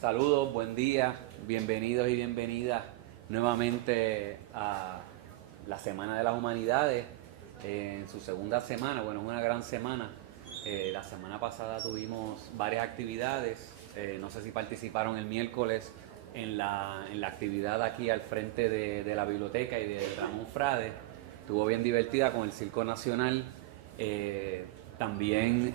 Saludos, buen día, bienvenidos y bienvenidas nuevamente a la Semana de las Humanidades, en su segunda semana. Bueno, es una gran semana. La semana pasada tuvimos varias actividades, no sé si participaron el miércoles en la actividad aquí al frente de la biblioteca y de Ramón Frade. Estuvo bien divertida con el Circo Nacional. También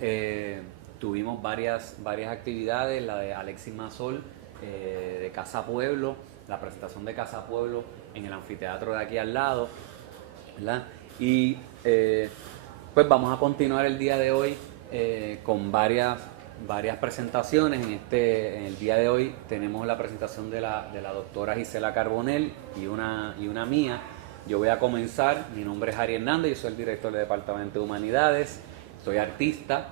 tuvimos varias actividades, la de Alexis Masol, de Casa Pueblo, la presentación de Casa Pueblo en el anfiteatro de aquí al lado, ¿verdad? Y pues vamos a continuar el día de hoy con varias presentaciones. En el día de hoy tenemos la presentación de la doctora Gisela Carbonell y una mía. Yo voy a comenzar. Mi nombre es Ari Hernández, yo soy el director del Departamento de Humanidades, soy artista,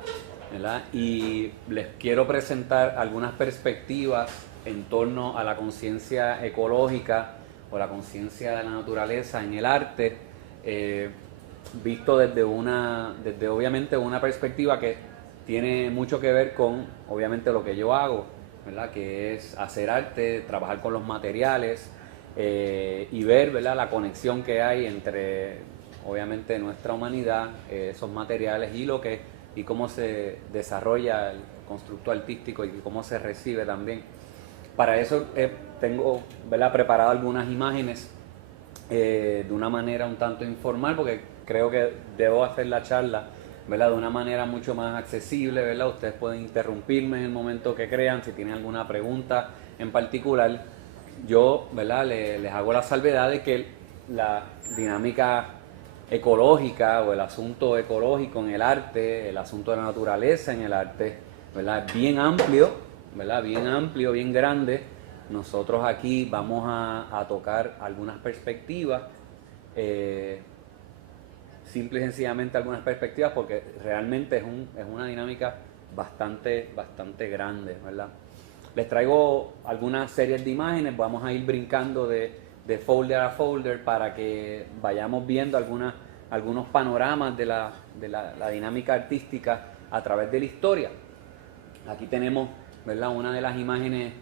¿verdad? Y les quiero presentar algunas perspectivas en torno a la conciencia ecológica o la conciencia de la naturaleza en el arte, visto desde obviamente una perspectiva que tiene mucho que ver con obviamente lo que yo hago, ¿verdad? Que es hacer arte, trabajar con los materiales, y ver, ¿verdad?, la conexión que hay entre obviamente nuestra humanidad, esos materiales y cómo se desarrolla el constructo artístico y cómo se recibe también. Para eso tengo, ¿verdad?, preparado algunas imágenes de una manera un tanto informal, porque creo que debo hacer la charla, ¿verdad?, de una manera mucho más accesible, ¿verdad? Ustedes pueden interrumpirme en el momento que crean, si tienen alguna pregunta en particular. Yo, ¿verdad?, les hago la salvedad de que la dinámica ecológica o el asunto ecológico en el arte, el asunto de la naturaleza en el arte, ¿verdad?, es bien amplio, ¿verdad?, bien amplio, bien grande. Nosotros aquí vamos a tocar algunas perspectivas, simple y sencillamente algunas perspectivas, porque realmente es una dinámica bastante grande, ¿verdad? Les traigo algunas series de imágenes, vamos a ir brincando de folder a folder para que vayamos viendo algunos panoramas de la dinámica artística a través de la historia. Aquí tenemos, ¿verdad?, una de las imágenes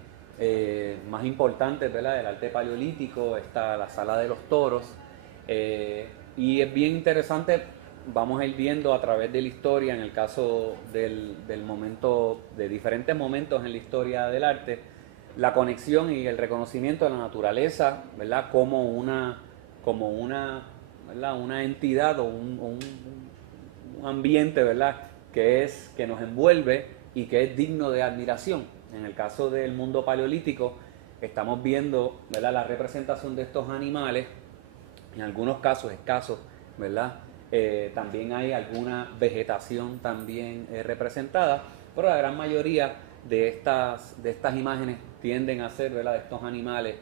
más importantes, ¿verdad?, del arte paleolítico. Está la Sala de los Toros, y es bien interesante. Vamos a ir viendo a través de la historia, en el caso del momento, de diferentes momentos en la historia del arte, la conexión y el reconocimiento de la naturaleza, ¿verdad?, ¿verdad?, una entidad o un ambiente, ¿verdad?, que nos envuelve y que es digno de admiración. En el caso del mundo paleolítico estamos viendo, ¿verdad?, la representación de estos animales, en algunos casos escasos, ¿verdad? También hay alguna vegetación también representada, pero la gran mayoría de estas imágenes tienden a ser, ¿verdad?, de estos animales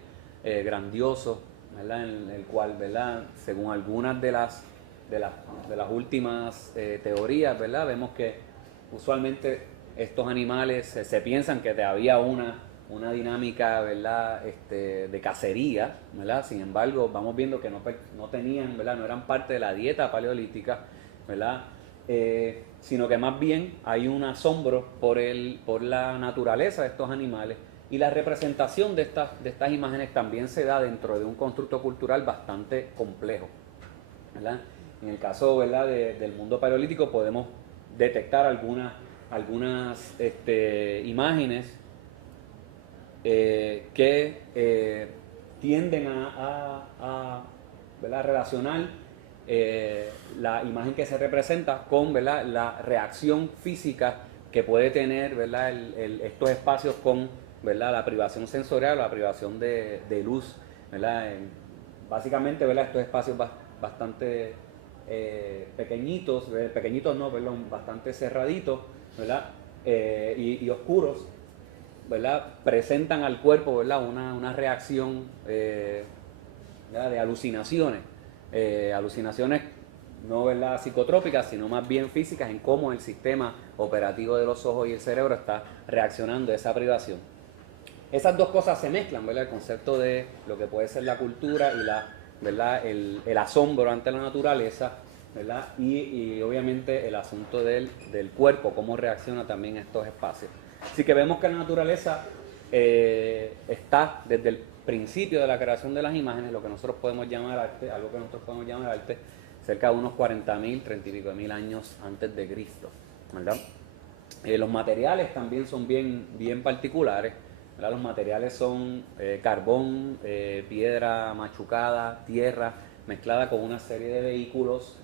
grandiosos, ¿verdad?, en el cual, ¿verdad?, según algunas de las últimas teorías, ¿verdad?, vemos que usualmente estos animales se piensan que había una dinámica, ¿verdad?, de cacería, ¿verdad? Sin embargo, vamos viendo que no tenían, ¿verdad?, no eran parte de la dieta paleolítica, ¿verdad? Sino que más bien hay un asombro por la naturaleza de estos animales, y la representación de estas imágenes también se da dentro de un constructo cultural bastante complejo, ¿verdad? En el caso, ¿verdad?, del mundo paleolítico podemos detectar algunas imágenes que tienden ¿verdad?, relacionar la imagen que se representa con, ¿verdad?, la reacción física que puede tener, ¿verdad?, estos espacios con, ¿verdad?, la privación sensorial, la privación de luz, ¿verdad? Básicamente, ¿verdad?, estos espacios bastante pequeñitos no, perdón, bastante cerraditos, ¿verdad?, y oscuros, ¿verdad?, presentan al cuerpo, ¿verdad?, una reacción de alucinaciones no, ¿verdad?, psicotrópicas, sino más bien físicas, en cómo el sistema operativo de los ojos y el cerebro está reaccionando a esa privación. Esas dos cosas se mezclan, ¿verdad?, el concepto de lo que puede ser la cultura y ¿verdad?, el asombro ante la naturaleza, ¿verdad?, y obviamente el asunto del cuerpo, cómo reacciona también a estos espacios. Así que vemos que la naturaleza está desde el principio de la creación de las imágenes, lo que nosotros podemos llamar arte, algo que nosotros podemos llamar arte, cerca de unos 40.000, 30 y pico de mil años antes de Cristo, ¿verdad? Los materiales también son bien particulares, ¿verdad? Los materiales son carbón, piedra machucada, tierra, mezclada con una serie de vehículos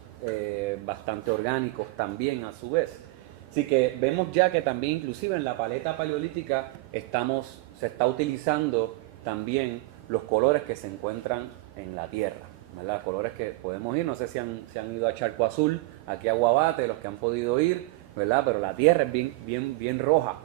bastante orgánicos también a su vez. Así que vemos ya que también inclusive en la paleta paleolítica se está utilizando también los colores que se encuentran en la tierra, ¿verdad? Colores que podemos ir, no sé si han ido a Charco Azul, aquí a Guabate, los que han podido ir, ¿verdad? Pero la tierra es bien roja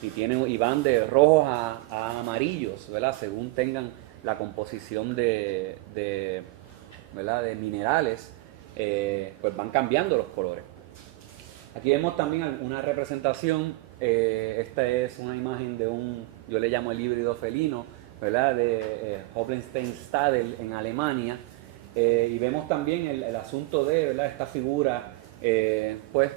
y van de rojos a amarillos, ¿verdad? Según tengan la composición ¿verdad? De minerales, pues van cambiando los colores. Aquí vemos también una representación, esta es una imagen de yo le llamo el híbrido felino, ¿verdad? De Hoppenstein-Stadel en Alemania, y vemos también el asunto de, ¿verdad? Esta figura, pues,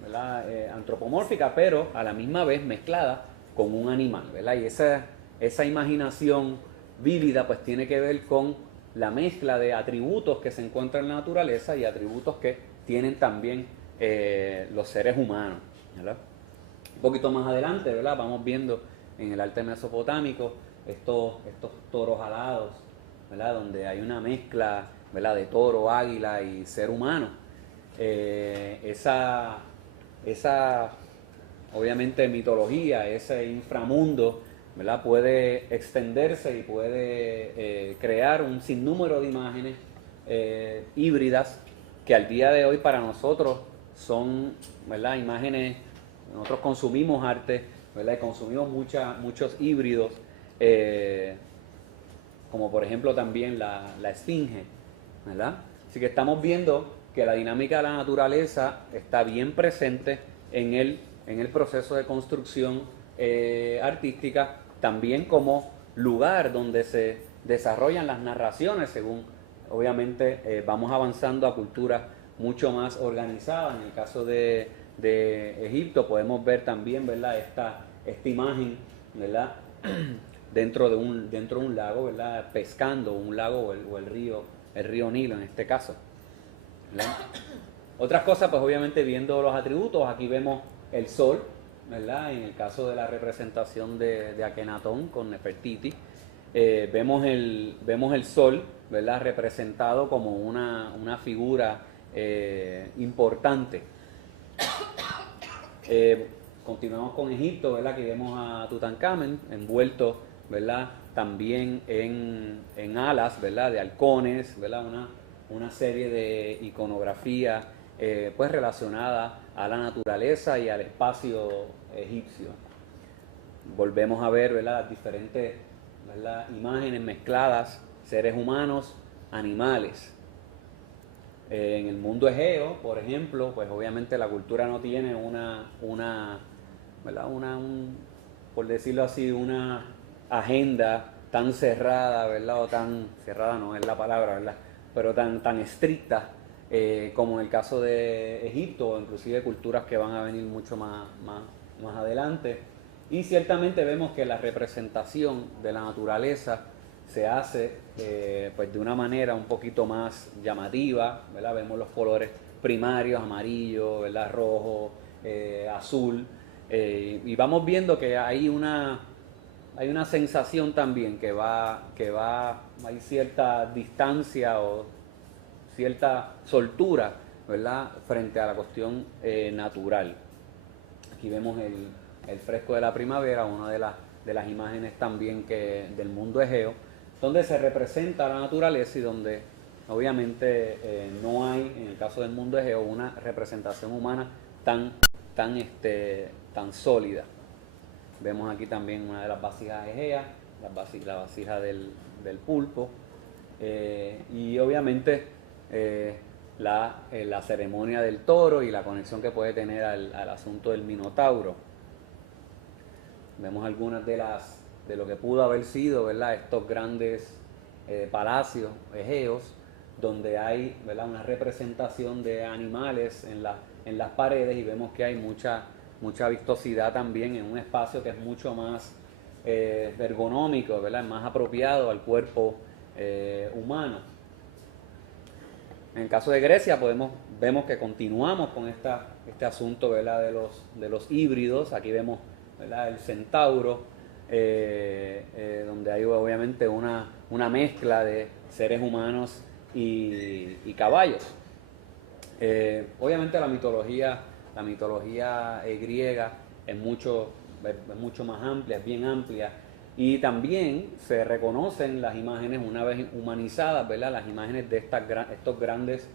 ¿verdad? Antropomórfica, pero a la misma vez mezclada con un animal, ¿verdad? Y esa imaginación vívida pues tiene que ver con la mezcla de atributos que se encuentran en la naturaleza y atributos que tienen también los seres humanos, ¿verdad? Un poquito más adelante, ¿verdad? Vamos viendo en el arte mesopotámico estos toros alados, ¿verdad? Donde hay una mezcla, ¿verdad? De toro, águila y ser humano. Esa obviamente mitología, ese inframundo, ¿verdad? Puede extenderse y puede crear un sinnúmero de imágenes híbridas que al día de hoy para nosotros son, ¿verdad? Imágenes, nosotros consumimos arte, ¿verdad? Y consumimos muchos híbridos, como por ejemplo también la esfinge, ¿verdad? Así que estamos viendo que la dinámica de la naturaleza está bien presente en el proceso de construcción artística, también como lugar donde se desarrollan las narraciones, según obviamente vamos avanzando a culturas mucho más organizadas. En el caso de Egipto podemos ver también, ¿verdad? esta imagen, ¿verdad? dentro de un lago, ¿verdad? Pescando un lago o el río Nilo en este caso, ¿verdad? Otras cosas, pues obviamente viendo los atributos, aquí vemos el sol, ¿verdad? En el caso de la representación de Akenatón con Nefertiti, vemos el sol, ¿verdad? Representado como una figura importante. Continuamos con Egipto, ¿verdad? Que vemos a Tutankamen envuelto, ¿verdad? También en alas, ¿verdad? De halcones, ¿verdad? Una serie de iconografía pues relacionada a la naturaleza y al espacio egipcio. Volvemos a ver, ¿verdad? Diferentes, ¿verdad? Imágenes mezcladas, seres humanos, animales. En el mundo egeo, por ejemplo, pues obviamente la cultura no tiene ¿verdad? Por decirlo así, una agenda tan cerrada, ¿verdad? O tan cerrada no es la palabra, ¿verdad? Pero tan estricta como en el caso de Egipto, o inclusive culturas que van a venir mucho más adelante. Y ciertamente vemos que la representación de la naturaleza se hace pues de una manera un poquito más llamativa, ¿verdad? Vemos los colores primarios, amarillo, ¿verdad? Rojo, azul, y vamos viendo que hay una sensación también que hay cierta distancia o cierta soltura, ¿verdad? Frente a la cuestión natural. Aquí vemos el fresco de la primavera, una de las imágenes también del mundo egeo, donde se representa la naturaleza y donde obviamente no hay, en el caso del mundo egeo, una representación humana tan sólida. Vemos aquí también una de las vasijas egeas, la vasija del pulpo, y obviamente la ceremonia del toro y la conexión que puede tener al asunto del minotauro. Vemos algunas de lo que pudo haber sido, ¿verdad? Estos grandes palacios egeos, donde hay, ¿verdad? Una representación de animales en las paredes, y vemos que hay mucha vistosidad también en un espacio que es mucho más ergonómico, ¿verdad? Más apropiado al cuerpo humano. En el caso de Grecia vemos que continuamos con este asunto, ¿verdad? de los híbridos. Aquí vemos, ¿verdad? El centauro, donde hay obviamente una mezcla de seres humanos y caballos. Obviamente la mitología griega es mucho más amplia, es bien amplia, y también se reconocen las imágenes una vez humanizadas, ¿verdad? Las imágenes de estos grandes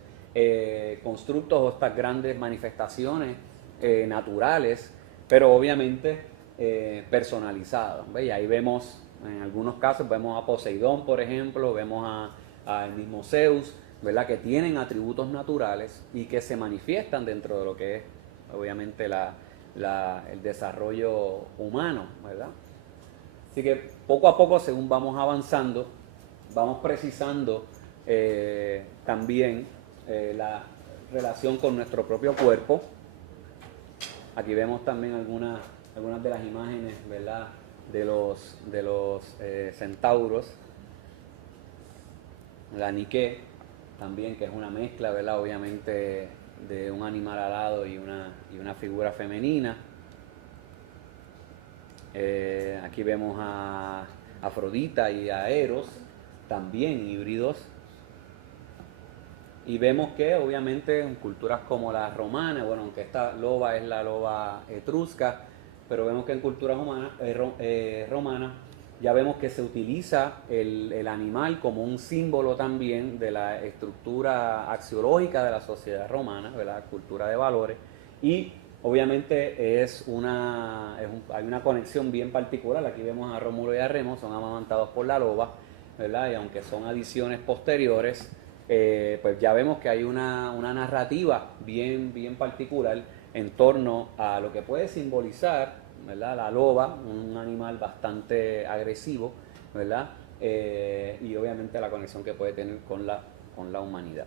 constructos o estas grandes manifestaciones naturales, pero obviamente personalizadas, ¿ves? Y ahí vemos, en algunos casos vemos a Poseidón, por ejemplo, vemos al mismo Zeus, ¿verdad? Que tienen atributos naturales y que se manifiestan dentro de lo que es obviamente el desarrollo humano, ¿verdad? Así que poco a poco, según vamos avanzando, vamos precisando también la relación con nuestro propio cuerpo. Aquí vemos también algunas de las imágenes, ¿verdad? de los centauros. La Nike también, que es una mezcla, ¿verdad? Obviamente de un animal alado y una figura femenina. Aquí vemos a Afrodita y a Eros, también híbridos. Y vemos que obviamente en culturas como la romana, bueno, aunque esta loba es la loba etrusca, pero vemos que en culturas romanas ya vemos que se utiliza el animal como un símbolo también de la estructura axiológica de la sociedad romana, de la cultura de valores, y obviamente hay una conexión bien particular. Aquí vemos a Rómulo y a Remo, son amamantados por la loba, ¿verdad? Y aunque son adiciones posteriores, pues ya vemos que hay una narrativa bien particular en torno a lo que puede simbolizar, ¿verdad? La loba, un animal bastante agresivo, ¿verdad? Y obviamente la conexión que puede tener con la humanidad.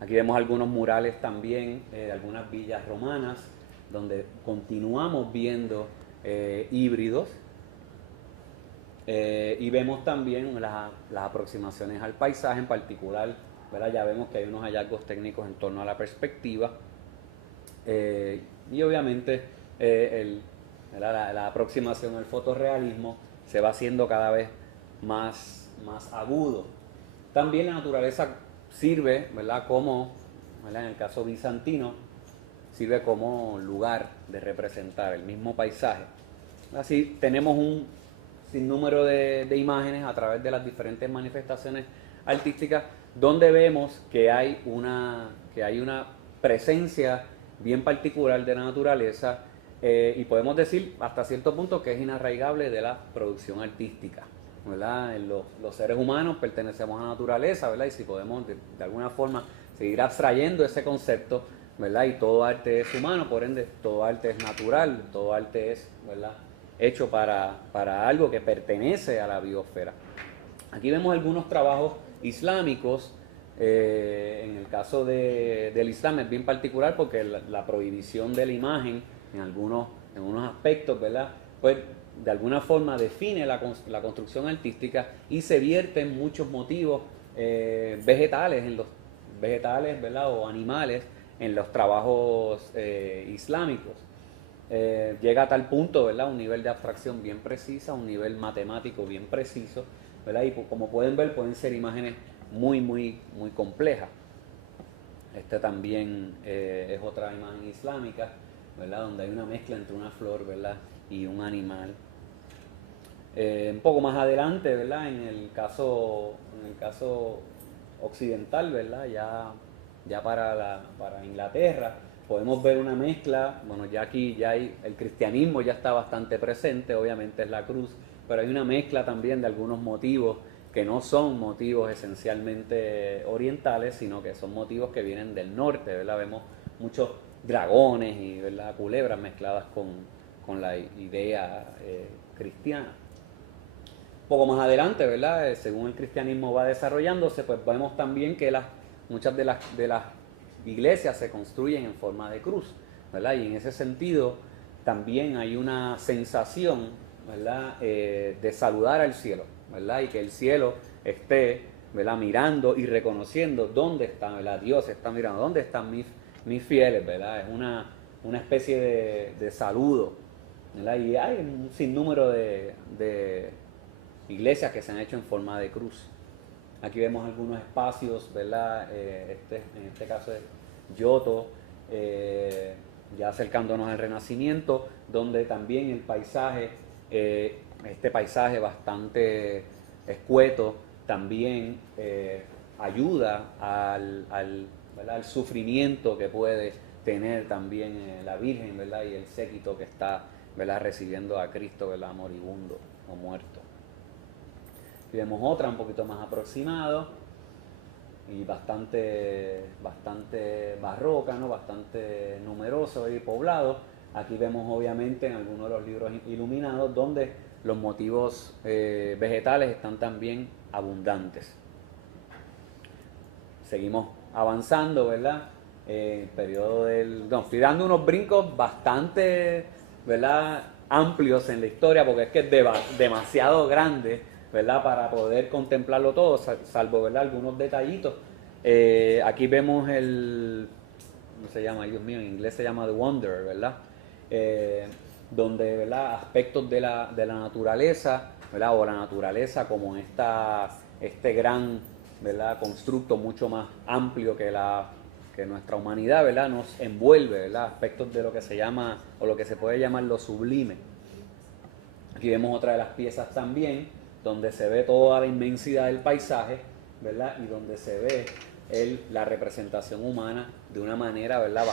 Aquí vemos algunos murales también de algunas villas romanas, donde continuamos viendo híbridos. Y vemos también las aproximaciones al paisaje en particular, ¿verdad? Ya vemos que hay unos hallazgos técnicos en torno a la perspectiva, y obviamente la aproximación al fotorrealismo se va haciendo cada vez más agudo. También la naturaleza sirve, ¿verdad? Como, ¿verdad? En el caso bizantino, sirve como lugar de representar el mismo paisaje. Así tenemos un sinnúmero de imágenes a través de las diferentes manifestaciones artísticas, donde vemos que hay una presencia bien particular de la naturaleza, y podemos decir hasta cierto punto que es inarraigable de la producción artística, ¿verdad? Los seres humanos pertenecemos a la naturaleza, ¿verdad? Y si podemos de alguna forma seguir abstrayendo ese concepto, ¿verdad? Y todo arte es humano, por ende todo arte es natural, todo arte es, ¿verdad?, hecho para algo que pertenece a la biosfera. Aquí vemos algunos trabajos islámicos. En el caso del Islam es bien particular porque la prohibición de la imagen en algunos aspectos, ¿verdad?, pues de alguna forma define la construcción artística, y se vierten muchos motivos vegetales, ¿verdad?, o animales en los trabajos islámicos. Llega a tal punto, ¿verdad?, un nivel de abstracción bien precisa, un nivel matemático bien preciso, ¿verdad? Y como pueden ver, pueden ser imágenes muy complejas. Este también es otra imagen islámica, ¿verdad?, donde hay una mezcla entre una flor, ¿verdad?, y un animal. Un poco más adelante, ¿verdad?, en el caso occidental, ¿verdad?, ya para Inglaterra, podemos ver una mezcla. Bueno, ya aquí el cristianismo ya está bastante presente, obviamente es la cruz, pero hay una mezcla también de algunos motivos que no son motivos esencialmente orientales, sino que son motivos que vienen del norte, ¿verdad? Vemos muchos dragones y, ¿verdad?, culebras mezcladas con la idea cristiana. Un poco más adelante, ¿verdad?, según el cristianismo va desarrollándose, pues vemos también que muchas de las iglesias se construyen en forma de cruz, ¿verdad? Y en ese sentido también hay una sensación, ¿verdad? De saludar al cielo, ¿verdad? Y que el cielo esté, ¿verdad? Mirando y reconociendo dónde está, ¿verdad? Dios está mirando dónde están mis fieles, ¿verdad? Es una especie de saludo, ¿verdad? Y hay un sinnúmero de iglesias que se han hecho en forma de cruz. Aquí vemos algunos espacios, ¿verdad? En este caso es Giotto, ya acercándonos al Renacimiento, donde también el paisaje, este paisaje bastante escueto, también ayuda ¿verdad? Al sufrimiento que puede tener también la Virgen, ¿verdad? Y el séquito que está, ¿verdad? Recibiendo a Cristo, ¿verdad? Moribundo o muerto. Y vemos otra un poquito más aproximado y bastante barroca, ¿no? Bastante numeroso y poblado. Aquí vemos obviamente en algunos de los libros iluminados donde los motivos vegetales están también abundantes. Seguimos avanzando, ¿verdad? El periodo del... No, estoy dando unos brincos bastante, ¿verdad? Amplios en la historia porque es que es demasiado grande, ¿verdad? Para poder contemplarlo todo, salvo, ¿verdad? Algunos detallitos. Aquí vemos ¿cómo se llama? Dios mío, en inglés se llama The Wanderer, ¿verdad? Donde, ¿verdad? Aspectos de la naturaleza, ¿verdad? O la naturaleza como este gran, ¿verdad? Constructo mucho más amplio que nuestra humanidad, ¿verdad? Nos envuelve, ¿verdad? Aspectos de lo que se llama, o lo que se puede llamar lo sublime. Aquí vemos otra de las piezas también, donde se ve toda la inmensidad del paisaje, ¿verdad? Y donde se ve la representación humana de una manera, ¿verdad?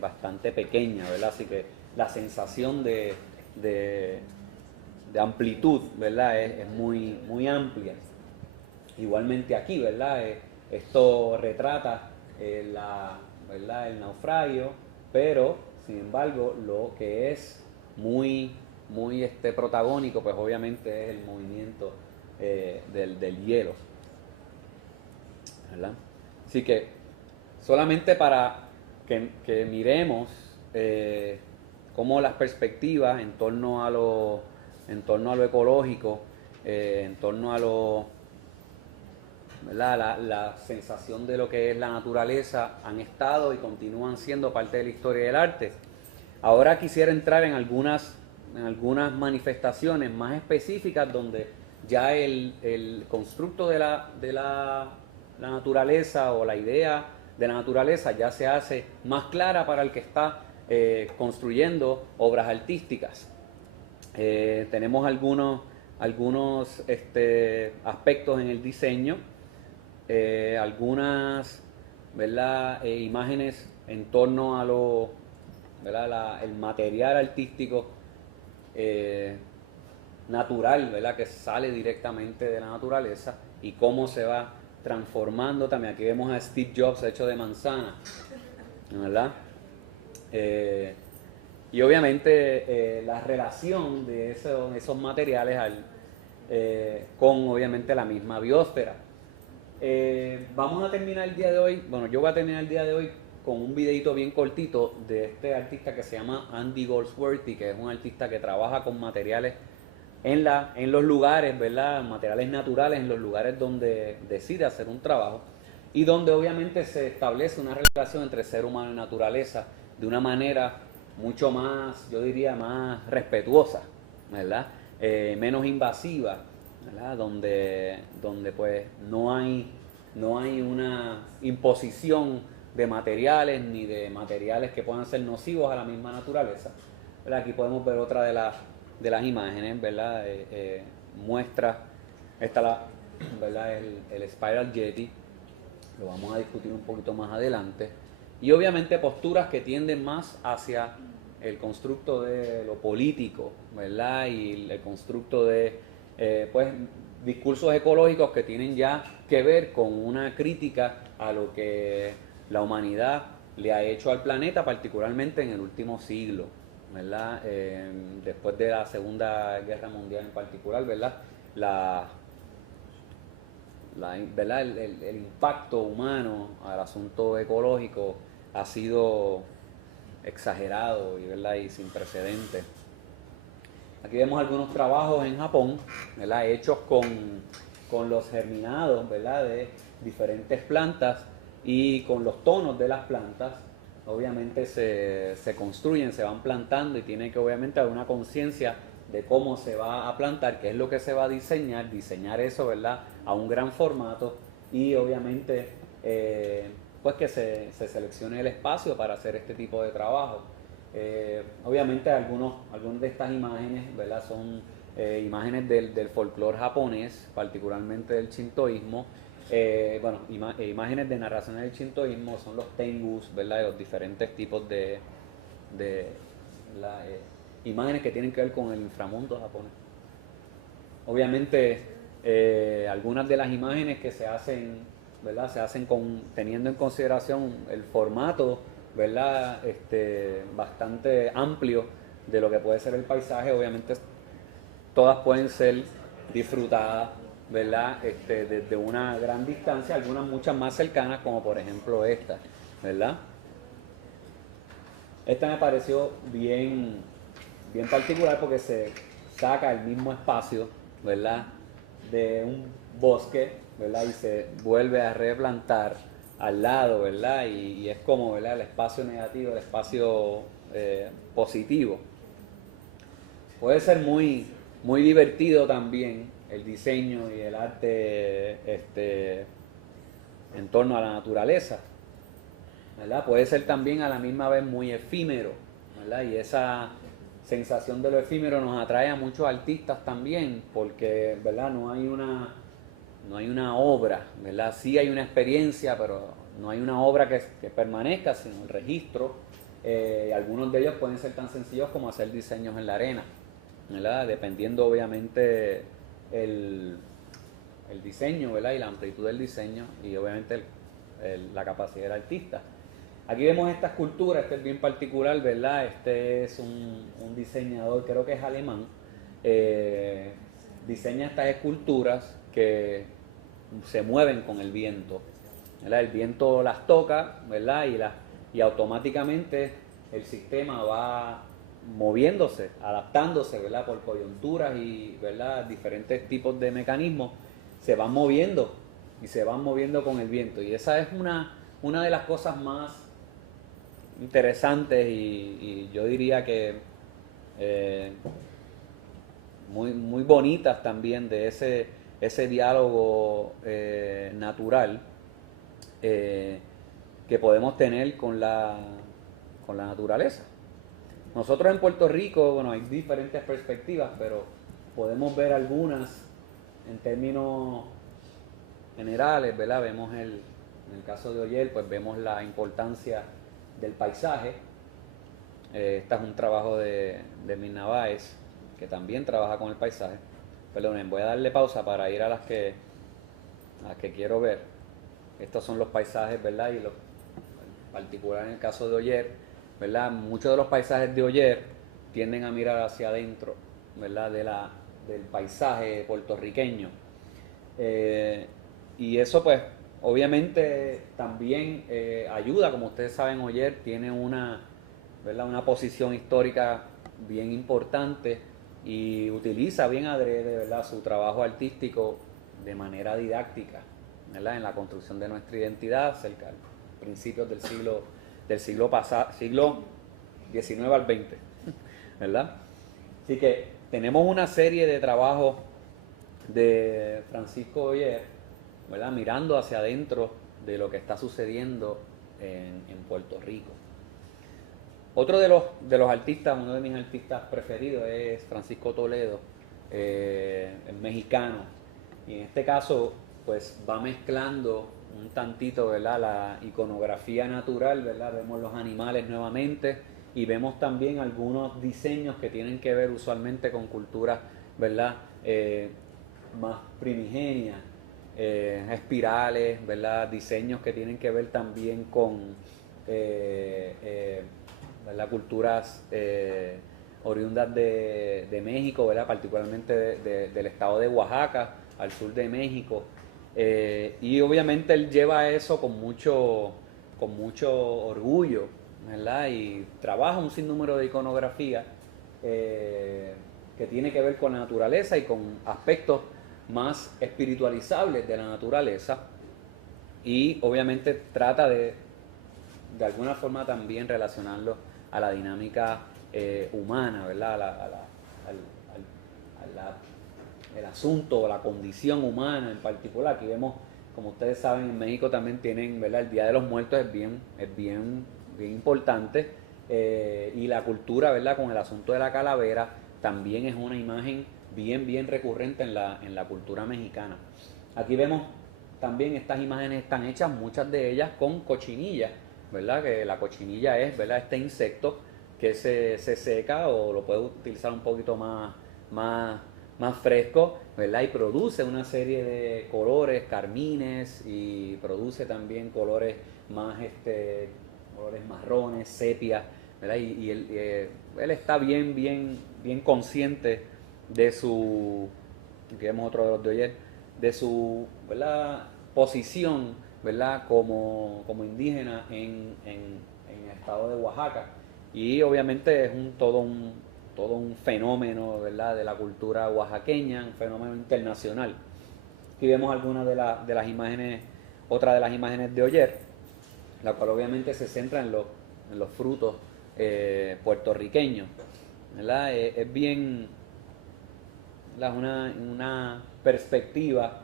Bastante pequeña, ¿verdad? Así que la sensación de amplitud, ¿verdad? Es muy amplia. Igualmente aquí, ¿verdad? Esto retrata ¿verdad? El naufragio, pero sin embargo lo que es muy protagónico, pues obviamente es el movimiento del hielo, ¿verdad? Así que solamente para que miremos cómo las perspectivas en torno a lo ecológico, en torno a ¿verdad? La sensación de lo que es la naturaleza han estado y continúan siendo parte de la historia del arte. Ahora quisiera entrar en algunas manifestaciones más específicas donde ya el constructo de la naturaleza o la idea de la naturaleza ya se hace más clara para el que está construyendo obras artísticas. Tenemos algunos aspectos en el diseño, algunas, ¿verdad? Imágenes en torno a ¿verdad? El material artístico natural, ¿verdad? Que sale directamente de la naturaleza y cómo se va transformando. También aquí vemos a Steve Jobs hecho de manzana, ¿verdad? Y obviamente la relación de esos materiales con obviamente la misma biosfera. Vamos a terminar el día de hoy, bueno, yo voy a terminar el día de hoy con un videito bien cortito de este artista que se llama Andy Goldsworthy, que es un artista que trabaja con materiales en los lugares, ¿verdad? Materiales naturales, en los lugares donde decide hacer un trabajo y donde obviamente se establece una relación entre ser humano y naturaleza de una manera mucho más, yo diría, más respetuosa, ¿verdad? Menos invasiva, ¿verdad? Donde pues no hay una imposición de materiales ni de materiales que puedan ser nocivos a la misma naturaleza, ¿verdad? Aquí podemos ver otra de las imágenes, ¿verdad? Muestra, ¿verdad? El Spiral Yeti, lo vamos a discutir un poquito más adelante, y obviamente posturas que tienden más hacia el constructo de lo político, ¿verdad? Y el constructo de pues discursos ecológicos que tienen ya que ver con una crítica a lo que la humanidad le ha hecho al planeta, particularmente en el último siglo, ¿verdad? Después de la Segunda Guerra Mundial en particular, ¿verdad? ¿Verdad? El impacto humano al asunto ecológico ha sido exagerado y, ¿verdad? Y sin precedentes. Aquí vemos algunos trabajos en Japón, ¿verdad? Hechos con los germinados, ¿verdad? De diferentes plantas y con los tonos de las plantas. Obviamente se construyen, se van plantando y tiene que obviamente haber una conciencia de cómo se va a plantar, qué es lo que se va a diseñar eso, ¿verdad? A un gran formato y obviamente pues que se seleccione el espacio para hacer este tipo de trabajo. Obviamente algunas de estas imágenes, ¿verdad? Son imágenes del folclore japonés, particularmente del shintoísmo. Imágenes de narraciones del shintoísmo son los tengus, ¿verdad? De los diferentes tipos de imágenes que tienen que ver con el inframundo japonés. Obviamente algunas de las imágenes que se hacen, ¿verdad? Se hacen teniendo en consideración el formato, ¿verdad? Bastante amplio de lo que puede ser el paisaje. Obviamente todas pueden ser disfrutadas, ¿verdad? Desde una gran distancia, algunas muchas más cercanas, como por ejemplo esta, ¿verdad? Esta me pareció bien particular porque se saca el mismo espacio, ¿verdad? De un bosque, ¿verdad? Y se vuelve a replantar al lado, ¿verdad? Y es como, ¿verdad? El espacio negativo, el espacio positivo. Puede ser muy divertido también el diseño y el arte en torno a la naturaleza, ¿verdad? Puede ser también a la misma vez muy efímero, ¿verdad? Y esa sensación de lo efímero nos atrae a muchos artistas también, porque, ¿verdad? No hay una obra, ¿verdad? Sí hay una experiencia, pero no hay una obra que permanezca, sino el registro. Algunos de ellos pueden ser tan sencillos como hacer diseños en la arena, ¿verdad? Dependiendo obviamente el diseño, ¿verdad? Y la amplitud del diseño y obviamente la capacidad del artista. Aquí vemos esta escultura, este es bien particular, ¿verdad? Este es un diseñador, creo que es alemán, diseña estas esculturas que se mueven con el viento, ¿verdad? El viento las toca, ¿verdad? Y automáticamente el sistema va moviéndose, adaptándose, ¿verdad? Por coyunturas y, ¿verdad? Diferentes tipos de mecanismos se van moviendo y se van moviendo con el viento. Y esa es una de las cosas más interesantes y yo diría que muy bonitas también de ese diálogo natural que podemos tener con la naturaleza. Nosotros en Puerto Rico, bueno, hay diferentes perspectivas, pero podemos ver algunas en términos generales, ¿verdad? Vemos en el caso de Oyer, pues vemos la importancia del paisaje. Este es un trabajo de Mirna Báez, que también trabaja con el paisaje. Perdonen, voy a darle pausa para ir a las que quiero ver. Estos son los paisajes, ¿verdad? Y en particular en el caso de Oyer, ¿verdad? Muchos de los paisajes de Oyer tienden a mirar hacia adentro, ¿verdad? Del paisaje puertorriqueño. Y eso pues obviamente también ayuda, como ustedes saben, Oyer tiene ¿verdad? Una posición histórica bien importante y utiliza bien adrede, ¿verdad? Su trabajo artístico de manera didáctica, ¿verdad? En la construcción de nuestra identidad cerca de principios del siglo XIX al XX, ¿verdad? Así que tenemos una serie de trabajos de Francisco Oyer, ¿verdad? Mirando hacia adentro de lo que está sucediendo en Puerto Rico. Otro de los artistas, uno de mis artistas preferidos es Francisco Toledo, el mexicano. Y en este caso, pues va mezclando un tantito, ¿verdad? La iconografía natural, ¿verdad? Vemos los animales nuevamente y vemos también algunos diseños que tienen que ver usualmente con culturas, ¿verdad? Más primigenias, espirales, ¿verdad? Diseños que tienen que ver también con ¿verdad? Culturas oriundas de México, ¿verdad? Particularmente del estado de Oaxaca, al sur de México. Y obviamente él lleva eso con mucho orgullo, ¿verdad? Y trabaja un sinnúmero de iconografía que tiene que ver con la naturaleza y con aspectos más espiritualizables de la naturaleza, y obviamente trata de alguna forma también relacionarlo a la dinámica humana, ¿verdad? El asunto o la condición humana en particular. Aquí vemos, como ustedes saben, en México también tienen, ¿verdad? El Día de los Muertos es bien importante, y la cultura, ¿verdad? Con el asunto de la calavera también es una imagen bien recurrente en la cultura mexicana. Aquí vemos también estas imágenes están hechas, muchas de ellas con cochinilla, ¿verdad? Que la cochinilla es, ¿verdad? Este insecto que se seca o lo puede utilizar un poquito más fresco, ¿verdad? Y produce una serie de colores, carmines, y produce también colores colores marrones, sepia, ¿verdad? Y él está bien consciente de su, aquí vemos otro de los de ayer, de su, ¿verdad? Posición, ¿verdad? Como indígena en el estado de Oaxaca. Y obviamente es todo un fenómeno, ¿verdad? De la cultura oaxaqueña, un fenómeno internacional. Aquí vemos algunas de las imágenes, otra de las imágenes de Oyer, la cual obviamente se centra en los frutos puertorriqueños, ¿verdad? Es bien, ¿verdad? Una perspectiva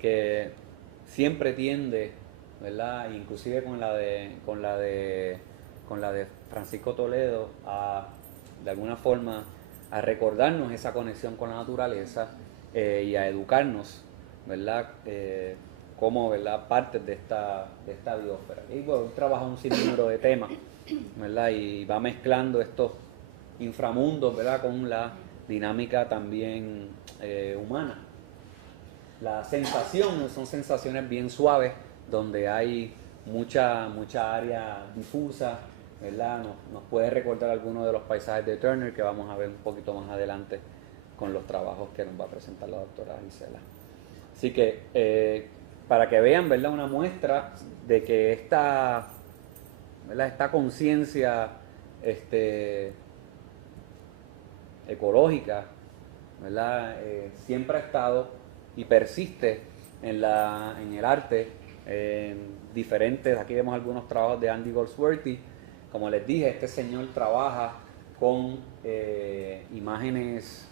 que siempre tiende, ¿verdad? Inclusive con la de Francisco Toledo, de alguna forma a recordarnos esa conexión con la naturaleza, y a educarnos, ¿verdad? Como, ¿verdad? Partes de esta biosfera. Y bueno, trabaja un sinnúmero de temas, ¿verdad? Y va mezclando estos inframundos, ¿verdad? Con la dinámica también humana. La sensación son sensaciones bien suaves, donde hay mucha área difusa, ¿verdad? Nos puede recordar algunos de los paisajes de Turner, que vamos a ver un poquito más adelante con los trabajos que nos va a presentar la doctora Gisela. Así que, para que vean, ¿verdad? Una muestra de que esta conciencia ecológica, ¿verdad? Siempre ha estado y persiste en el arte, en diferentes. Aquí vemos algunos trabajos de Andy Goldsworthy. Como les dije, este señor trabaja con imágenes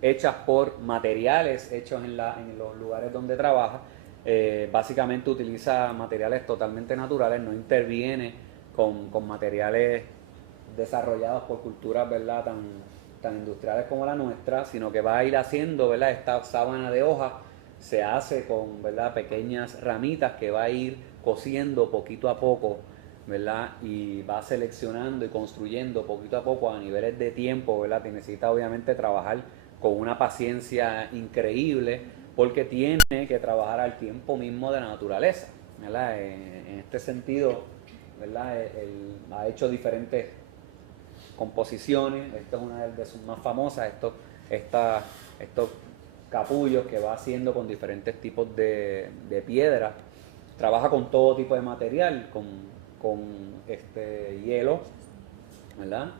hechas por materiales hechos en los lugares donde trabaja. Básicamente utiliza materiales totalmente naturales, no interviene con materiales desarrollados por culturas, ¿verdad? tan industriales como la nuestra, sino que va a ir haciendo, ¿verdad? Esta sábana de hojas se hace con, ¿verdad? Pequeñas ramitas que va a ir cosiendo poquito a poco, ¿verdad? Y va seleccionando y construyendo poquito a poco a niveles de tiempo, ¿verdad? Que necesita obviamente trabajar con una paciencia increíble, porque tiene que trabajar al tiempo mismo de la naturaleza, ¿verdad? En este sentido, ¿verdad? Él ha hecho diferentes composiciones. Esta es una de sus más famosas, estos capullos que va haciendo con diferentes tipos de piedra. Trabaja con todo tipo de material, con hielo, ¿verdad?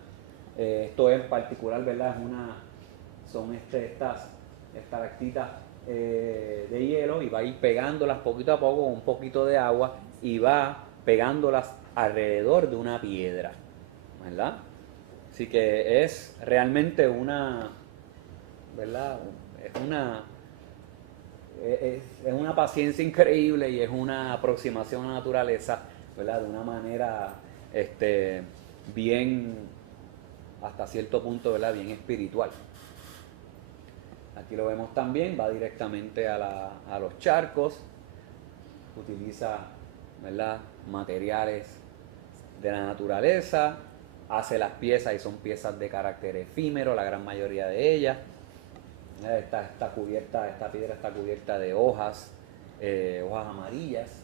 Esto en particular, ¿verdad? Son estas estalactitas de hielo, y va a ir pegándolas poquito a poco con un poquito de agua, y va pegándolas alrededor de una piedra, ¿verdad? Así que es realmente ¿verdad? Es una paciencia increíble, y es una aproximación a la naturaleza, ¿verdad? De una manera bien, hasta cierto punto, ¿verdad? Bien espiritual. Aquí lo vemos también, va directamente a los charcos, utiliza, ¿verdad? Materiales de la naturaleza, hace las piezas, y son piezas de carácter efímero, la gran mayoría de ellas. Esta piedra está cubierta de hojas amarillas.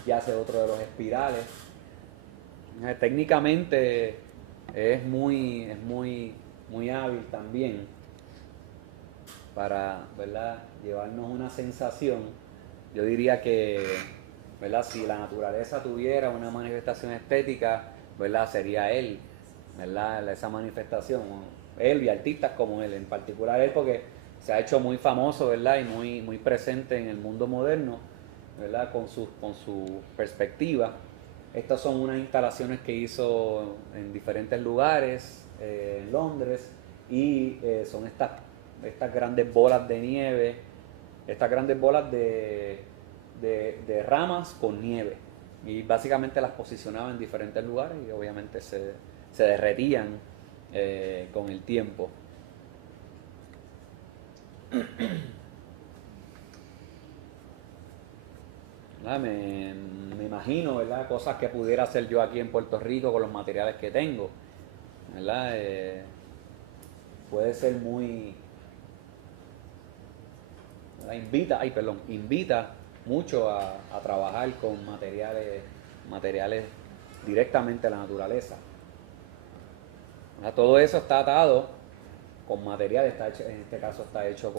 Aquí hace otro de los espirales. Técnicamente es muy hábil también para, ¿verdad? Llevarnos una sensación. Yo diría que ¿verdad? Si la naturaleza tuviera una manifestación estética, ¿verdad? Sería él, ¿verdad? Esa manifestación, él y artistas como él, en particular él porque se ha hecho muy famoso, ¿verdad? Y muy presente en el mundo moderno, ¿verdad? Con su perspectiva. Estas son unas instalaciones que hizo en diferentes lugares, en Londres, y son estas grandes bolas de nieve, estas grandes bolas de ramas con nieve. Y básicamente las posicionaba en diferentes lugares y obviamente se derretían con el tiempo. Me imagino, ¿verdad? Cosas que pudiera hacer yo aquí en Puerto Rico con los materiales que tengo, ¿verdad? Puede ser muy... invita mucho a trabajar con materiales directamente a la naturaleza. ¿Verdad? Todo eso está atado con materiales, en este caso está hecho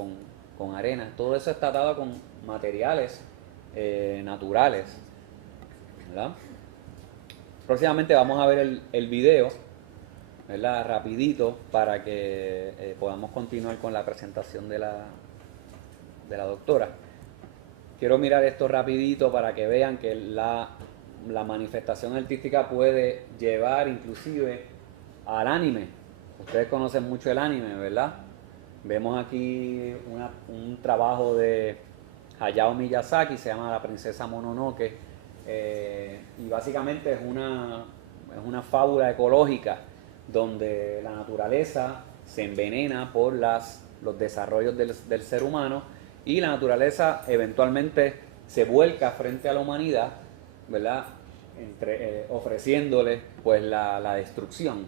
con arena, todo eso está atado con materiales naturales, ¿verdad? Próximamente vamos a ver el video, ¿verdad? Rapidito para que podamos continuar con la presentación de la doctora. Quiero mirar esto rapidito para que vean que la manifestación artística puede llevar inclusive al anime. Ustedes conocen mucho el anime, ¿verdad? Vemos aquí un trabajo de Hayao Miyazaki, se llama La princesa Mononoke, y básicamente es una fábula ecológica donde la naturaleza se envenena por los desarrollos del ser humano y la naturaleza eventualmente se vuelca frente a la humanidad, ¿verdad? Ofreciéndole pues la destrucción.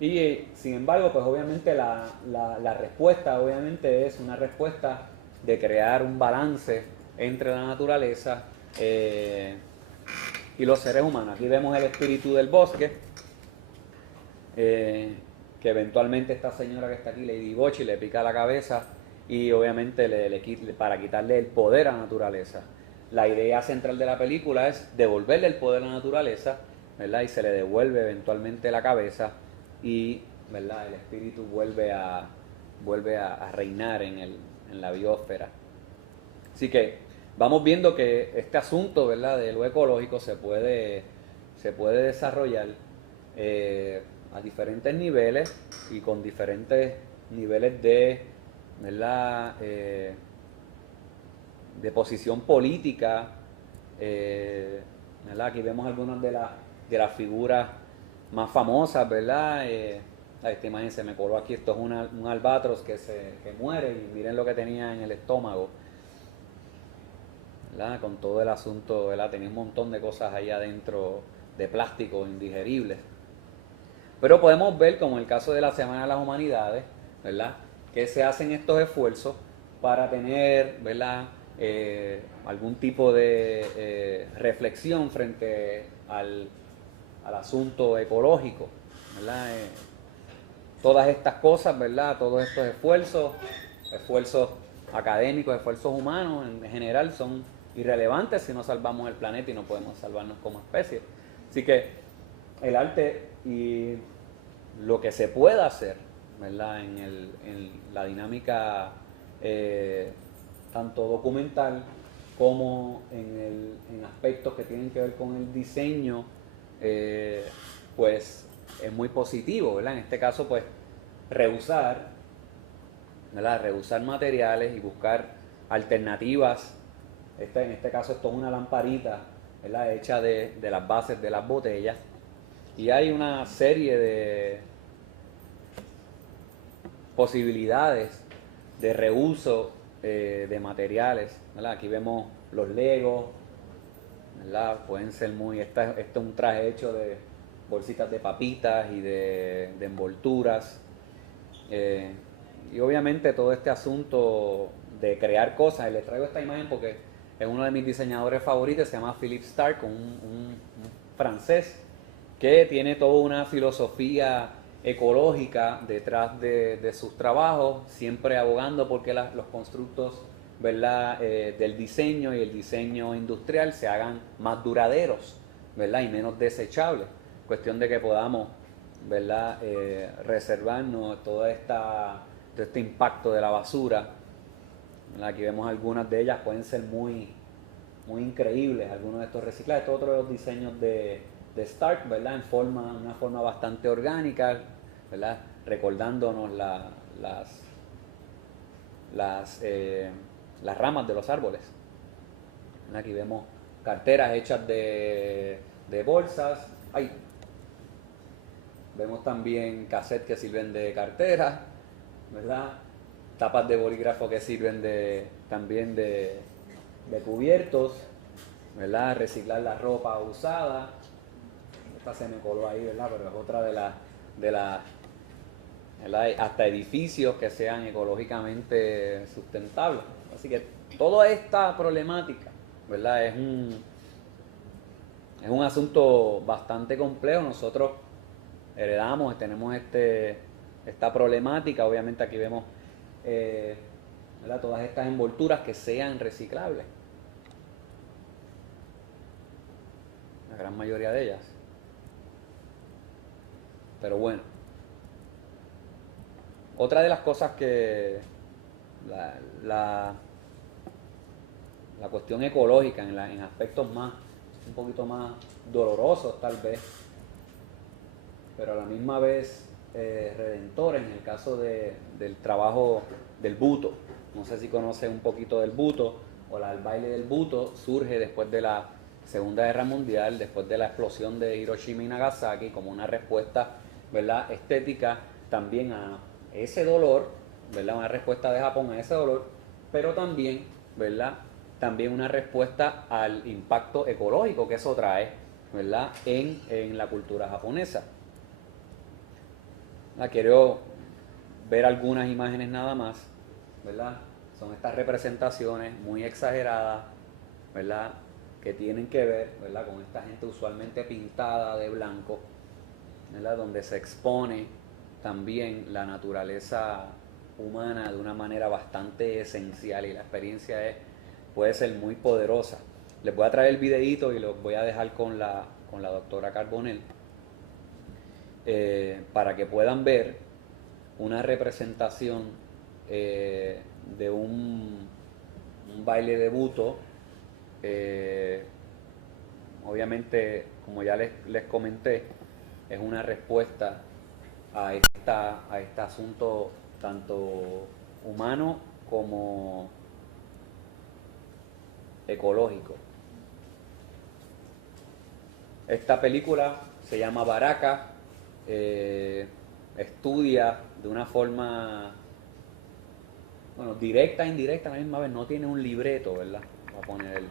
Y sin embargo, pues obviamente la respuesta obviamente es una respuesta de crear un balance entre la naturaleza y los seres humanos. Aquí vemos el espíritu del bosque, que eventualmente esta señora que está aquí, Lady Bochi, le pica la cabeza y obviamente para quitarle el poder a la naturaleza. La idea central de la película es devolverle el poder a la naturaleza, ¿verdad? Y se le devuelve eventualmente la cabeza y, ¿verdad? El espíritu vuelve a reinar en la biosfera. Así que vamos viendo que este asunto, ¿verdad? De lo ecológico se puede desarrollar a diferentes niveles y con diferentes niveles de, ¿verdad? De posición política, ¿verdad? Aquí vemos algunas de las figuras más famosas, ¿verdad? Esta imagen se me coló aquí, esto es un albatros que muere y miren lo que tenía en el estómago, ¿verdad? Con todo el asunto, ¿verdad? Tenía un montón de cosas ahí adentro de plástico indigeribles. Pero podemos ver, como en el caso de la Semana de las Humanidades, ¿verdad? Que se hacen estos esfuerzos para tener, ¿verdad? Algún tipo de reflexión frente al asunto ecológico, ¿verdad? Todas estas cosas, ¿verdad? Todos estos esfuerzos académicos, esfuerzos humanos en general son irrelevantes si no salvamos el planeta y no podemos salvarnos como especie. Así que el arte y lo que se pueda hacer, ¿verdad? En la dinámica tanto documental como en aspectos que tienen que ver con el diseño, pues es muy positivo, ¿verdad? En este caso, pues rehusar, ¿verdad? Rehusar materiales y buscar alternativas. En este caso esto es una lamparita, ¿verdad? Hecha de las bases de las botellas. Y hay una serie de posibilidades de reuso de materiales, ¿verdad? Aquí vemos los Legos, ¿verdad? Pueden ser este es un traje hecho de bolsitas de papitas y de envolturas. Y obviamente todo este asunto de crear cosas, les traigo esta imagen porque es uno de mis diseñadores favoritos, se llama Philippe Starck, un francés que tiene toda una filosofía ecológica detrás de sus trabajos, siempre abogando porque los constructos ¿verdad? Del diseño y el diseño industrial se hagan más duraderos, ¿verdad? Y menos desechables. Cuestión de que podamos, ¿verdad? Reservarnos todo este impacto de la basura. Aquí vemos algunas de ellas, pueden ser muy increíbles, algunos de estos reciclajes. Esto es otro de los diseños de Stark, ¿verdad? Una forma bastante orgánica, ¿verdad? Recordándonos las ramas de los árboles. Aquí vemos carteras hechas de bolsas. Vemos también cassettes que sirven de cartera, ¿verdad? Tapas de bolígrafo que sirven también de cubiertos, ¿verdad? Reciclar la ropa usada. Esta se me coló ahí, ¿verdad? Pero es otra de las ¿verdad? Hasta edificios que sean ecológicamente sustentables. Así que toda esta problemática, ¿verdad? Es un asunto bastante complejo. Nosotros heredamos, tenemos esta problemática. Obviamente aquí vemos ¿verdad? Todas estas envolturas que sean reciclables. La gran mayoría de ellas. Pero bueno. Otra de las cosas que la cuestión ecológica en aspectos un poquito más dolorosos tal vez, pero a la misma vez redentores, en el caso del trabajo del buto. No sé si conocen un poquito del buto, el baile del buto surge después de la Segunda Guerra Mundial, después de la explosión de Hiroshima y Nagasaki, como una respuesta, ¿verdad? Estética también a ese dolor, ¿verdad? Una respuesta de Japón a ese dolor, pero también, ¿verdad? También una respuesta al impacto ecológico que eso trae, ¿verdad? En la cultura japonesa. Quiero ver algunas imágenes nada más, ¿verdad? Son estas representaciones muy exageradas, ¿verdad? Que tienen que ver, ¿verdad? Con esta gente usualmente pintada de blanco, ¿verdad? Donde se expone también la naturaleza humana de una manera bastante esencial, y la experiencia puede ser muy poderosa. Les voy a traer el videíto y los voy a dejar con la doctora Carbonell para que puedan ver una representación de un baile de buto. Obviamente, como ya les comenté, es una respuesta a este asunto tanto humano como ecológico. Esta película se llama Baraka, estudia de una forma, bueno, directa e indirecta a la misma vez, no tiene un libreto, ¿verdad? Voy a poner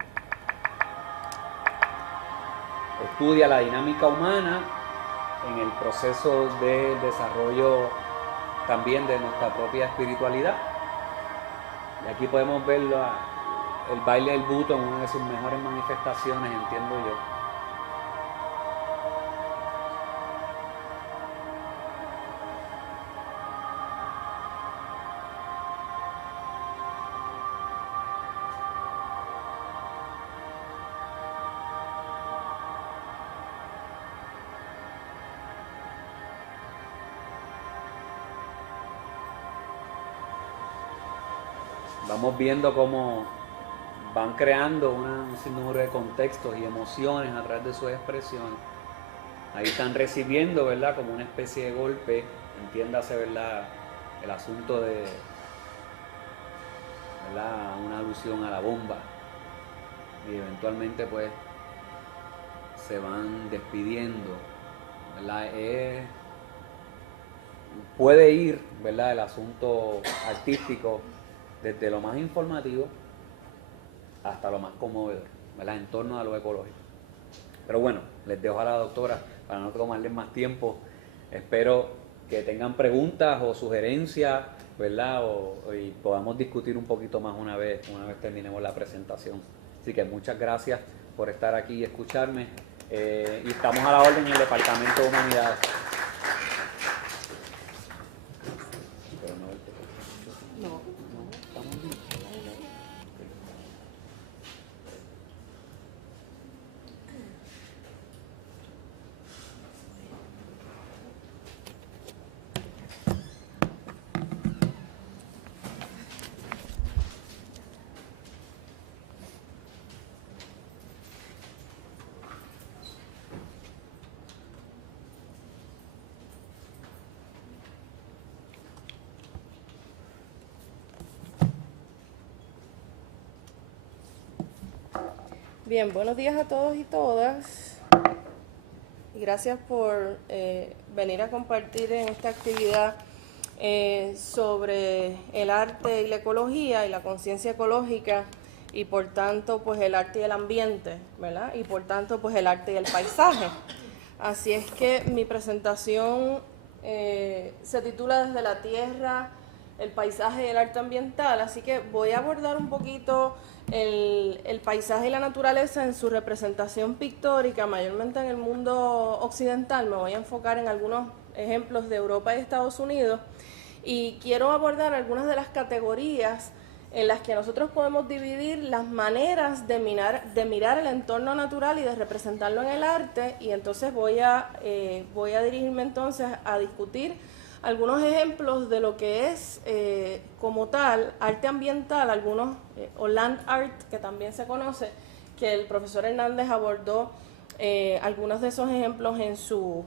estudia la dinámica humana en el proceso de desarrollo también de nuestra propia espiritualidad. Y aquí podemos ver el baile del buto en una de sus mejores manifestaciones, entiendo yo. Vamos viendo cómo van creando un sinnúmero de contextos y emociones a través de sus expresiones. Ahí están recibiendo, ¿verdad? Como una especie de golpe, entiéndase, ¿verdad? El asunto de, ¿verdad? Una alusión a la bomba. Y eventualmente, pues, se van despidiendo, ¿verdad? Puede ir, ¿verdad? El asunto artístico desde lo más informativo hasta lo más conmovedor, ¿verdad? En torno a lo ecológico. Pero bueno, les dejo a la doctora para no tomarles más tiempo. Espero que tengan preguntas o sugerencias, ¿verdad? Y podamos discutir un poquito más una vez terminemos la presentación. Así que muchas gracias por estar aquí y escucharme. Y estamos a la orden en el Departamento de Humanidades. Bien, buenos días a todos y todas. Y gracias por venir a compartir en esta actividad sobre el arte y la ecología y la conciencia ecológica y por tanto pues el arte y el ambiente, ¿verdad? Y por tanto pues el arte y el paisaje. Así es que mi presentación se titula Desde la Tierra, el paisaje y el arte ambiental, así que voy a abordar un poquito el paisaje y la naturaleza en su representación pictórica, mayormente en el mundo occidental. Me voy a enfocar en algunos ejemplos de Europa y Estados Unidos y quiero abordar algunas de las categorías en las que nosotros podemos dividir las maneras de mirar el entorno natural y de representarlo en el arte, y entonces voy a dirigirme entonces a discutir algunos ejemplos de lo que es como tal arte ambiental, algunos o land art, que también se conoce, que el profesor Hernández abordó algunos de esos ejemplos en su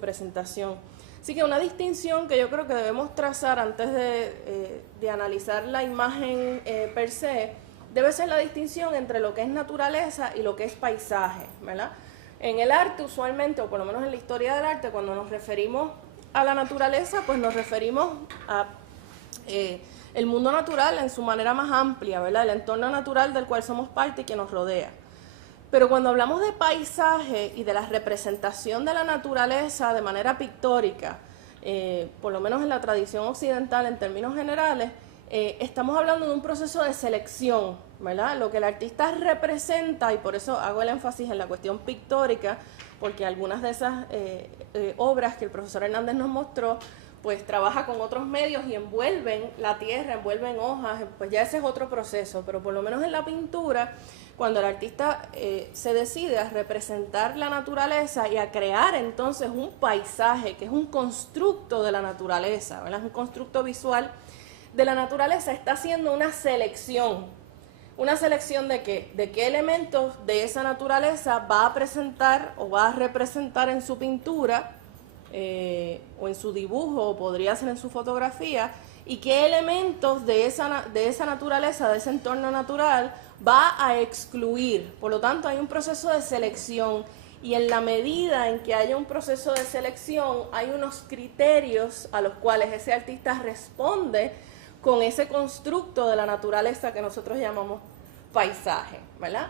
presentación. Así que una distinción que yo creo que debemos trazar antes de analizar la imagen per se, debe ser la distinción entre lo que es naturaleza y lo que es paisaje, ¿verdad? En el arte usualmente, o por lo menos en la historia del arte, cuando nos referimos a la naturaleza, pues nos referimos a el mundo natural en su manera más amplia, ¿verdad? El entorno natural del cual somos parte y que nos rodea. Pero cuando hablamos de paisaje y de la representación de la naturaleza de manera pictórica, por lo menos en la tradición occidental en términos generales, estamos hablando de un proceso de selección, ¿verdad? Lo que el artista representa, y por eso hago el énfasis en la cuestión pictórica, porque algunas de esas obras que el profesor Hernández nos mostró, pues trabaja con otros medios y envuelven la tierra, envuelven hojas, pues ya ese es otro proceso, pero por lo menos en la pintura, cuando el artista se decide a representar la naturaleza y a crear entonces un paisaje, que es un constructo de la naturaleza, ¿verdad? Es un constructo visual de la naturaleza, está haciendo una selección. ¿Una selección de qué? De qué elementos de esa naturaleza va a presentar o va a representar en su pintura, o en su dibujo, o podría ser en su fotografía, y qué elementos de esa naturaleza, de ese entorno natural, va a excluir. Por lo tanto, hay un proceso de selección, y en la medida en que haya un proceso de selección, hay unos criterios a los cuales ese artista responde con ese constructo de la naturaleza que nosotros llamamos paisaje, ¿verdad?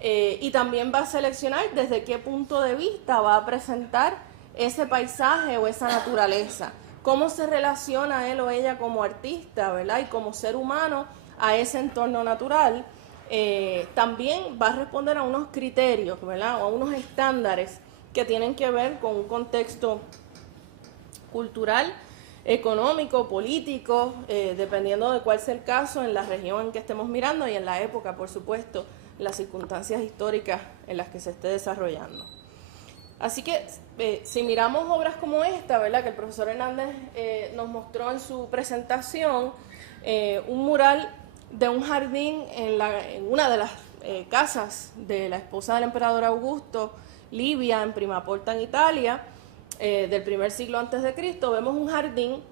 Y también va a seleccionar desde qué punto de vista va a presentar ese paisaje o esa naturaleza, cómo se relaciona él o ella como artista, ¿verdad? Y como ser humano a ese entorno natural. También va a responder a unos criterios, ¿verdad? O a unos estándares que tienen que ver con un contexto cultural, económico, político, dependiendo de cuál sea el caso, en la región en que estemos mirando y en la época, por supuesto, las circunstancias históricas en las que se esté desarrollando. Así que si miramos obras como esta, ¿verdad?, que el profesor Hernández nos mostró en su presentación, un mural de un jardín en una de las casas de la esposa del emperador Augusto, Livia, en Primaporta, en Italia, del primer siglo antes de Cristo, vemos un jardín,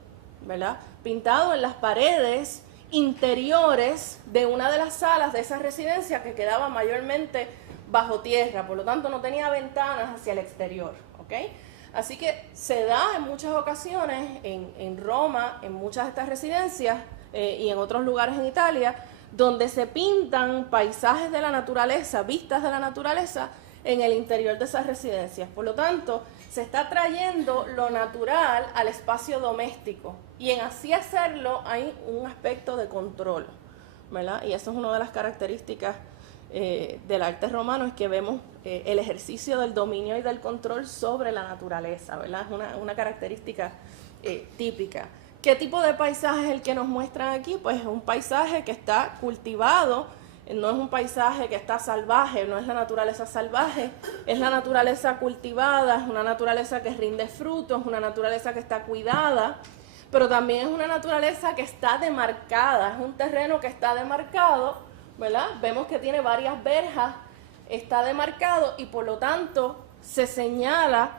¿verdad?, pintado en las paredes interiores de una de las salas de esa residencia que quedaba mayormente bajo tierra, por lo tanto no tenía ventanas hacia el exterior, ¿ok? Así que se da en muchas ocasiones en Roma, en muchas de estas residencias y en otros lugares en Italia, donde se pintan paisajes de la naturaleza, vistas de la naturaleza en el interior de esas residencias. Por lo tanto, se está trayendo lo natural al espacio doméstico, y en así hacerlo hay un aspecto de control, ¿verdad? Y eso es una de las características del arte romano, es que vemos el ejercicio del dominio y del control sobre la naturaleza, ¿verdad? Es una característica típica. ¿Qué tipo de paisaje es el que nos muestran aquí? Pues es un paisaje que está cultivado, no es un paisaje que está salvaje, no es la naturaleza salvaje, es la naturaleza cultivada, es una naturaleza que rinde frutos, es una naturaleza que está cuidada, pero también es una naturaleza que está demarcada, es un terreno que está demarcado, ¿verdad? Vemos que tiene varias verjas, está demarcado, y por lo tanto se señala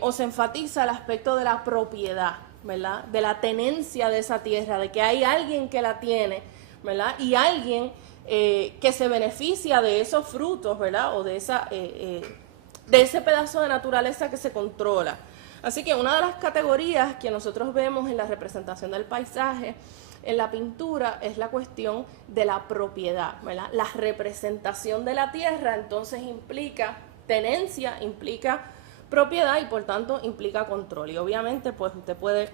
o se enfatiza el aspecto de la propiedad, ¿verdad? De la tenencia de esa tierra, de que hay alguien que la tiene, ¿verdad? Y alguien que se beneficia de esos frutos, ¿verdad? O de ese pedazo de naturaleza que se controla. Así que una de las categorías que nosotros vemos en la representación del paisaje, en la pintura, es la cuestión de la propiedad, ¿verdad? La representación de la tierra entonces implica tenencia, implica propiedad y por tanto implica control. Y obviamente pues usted puede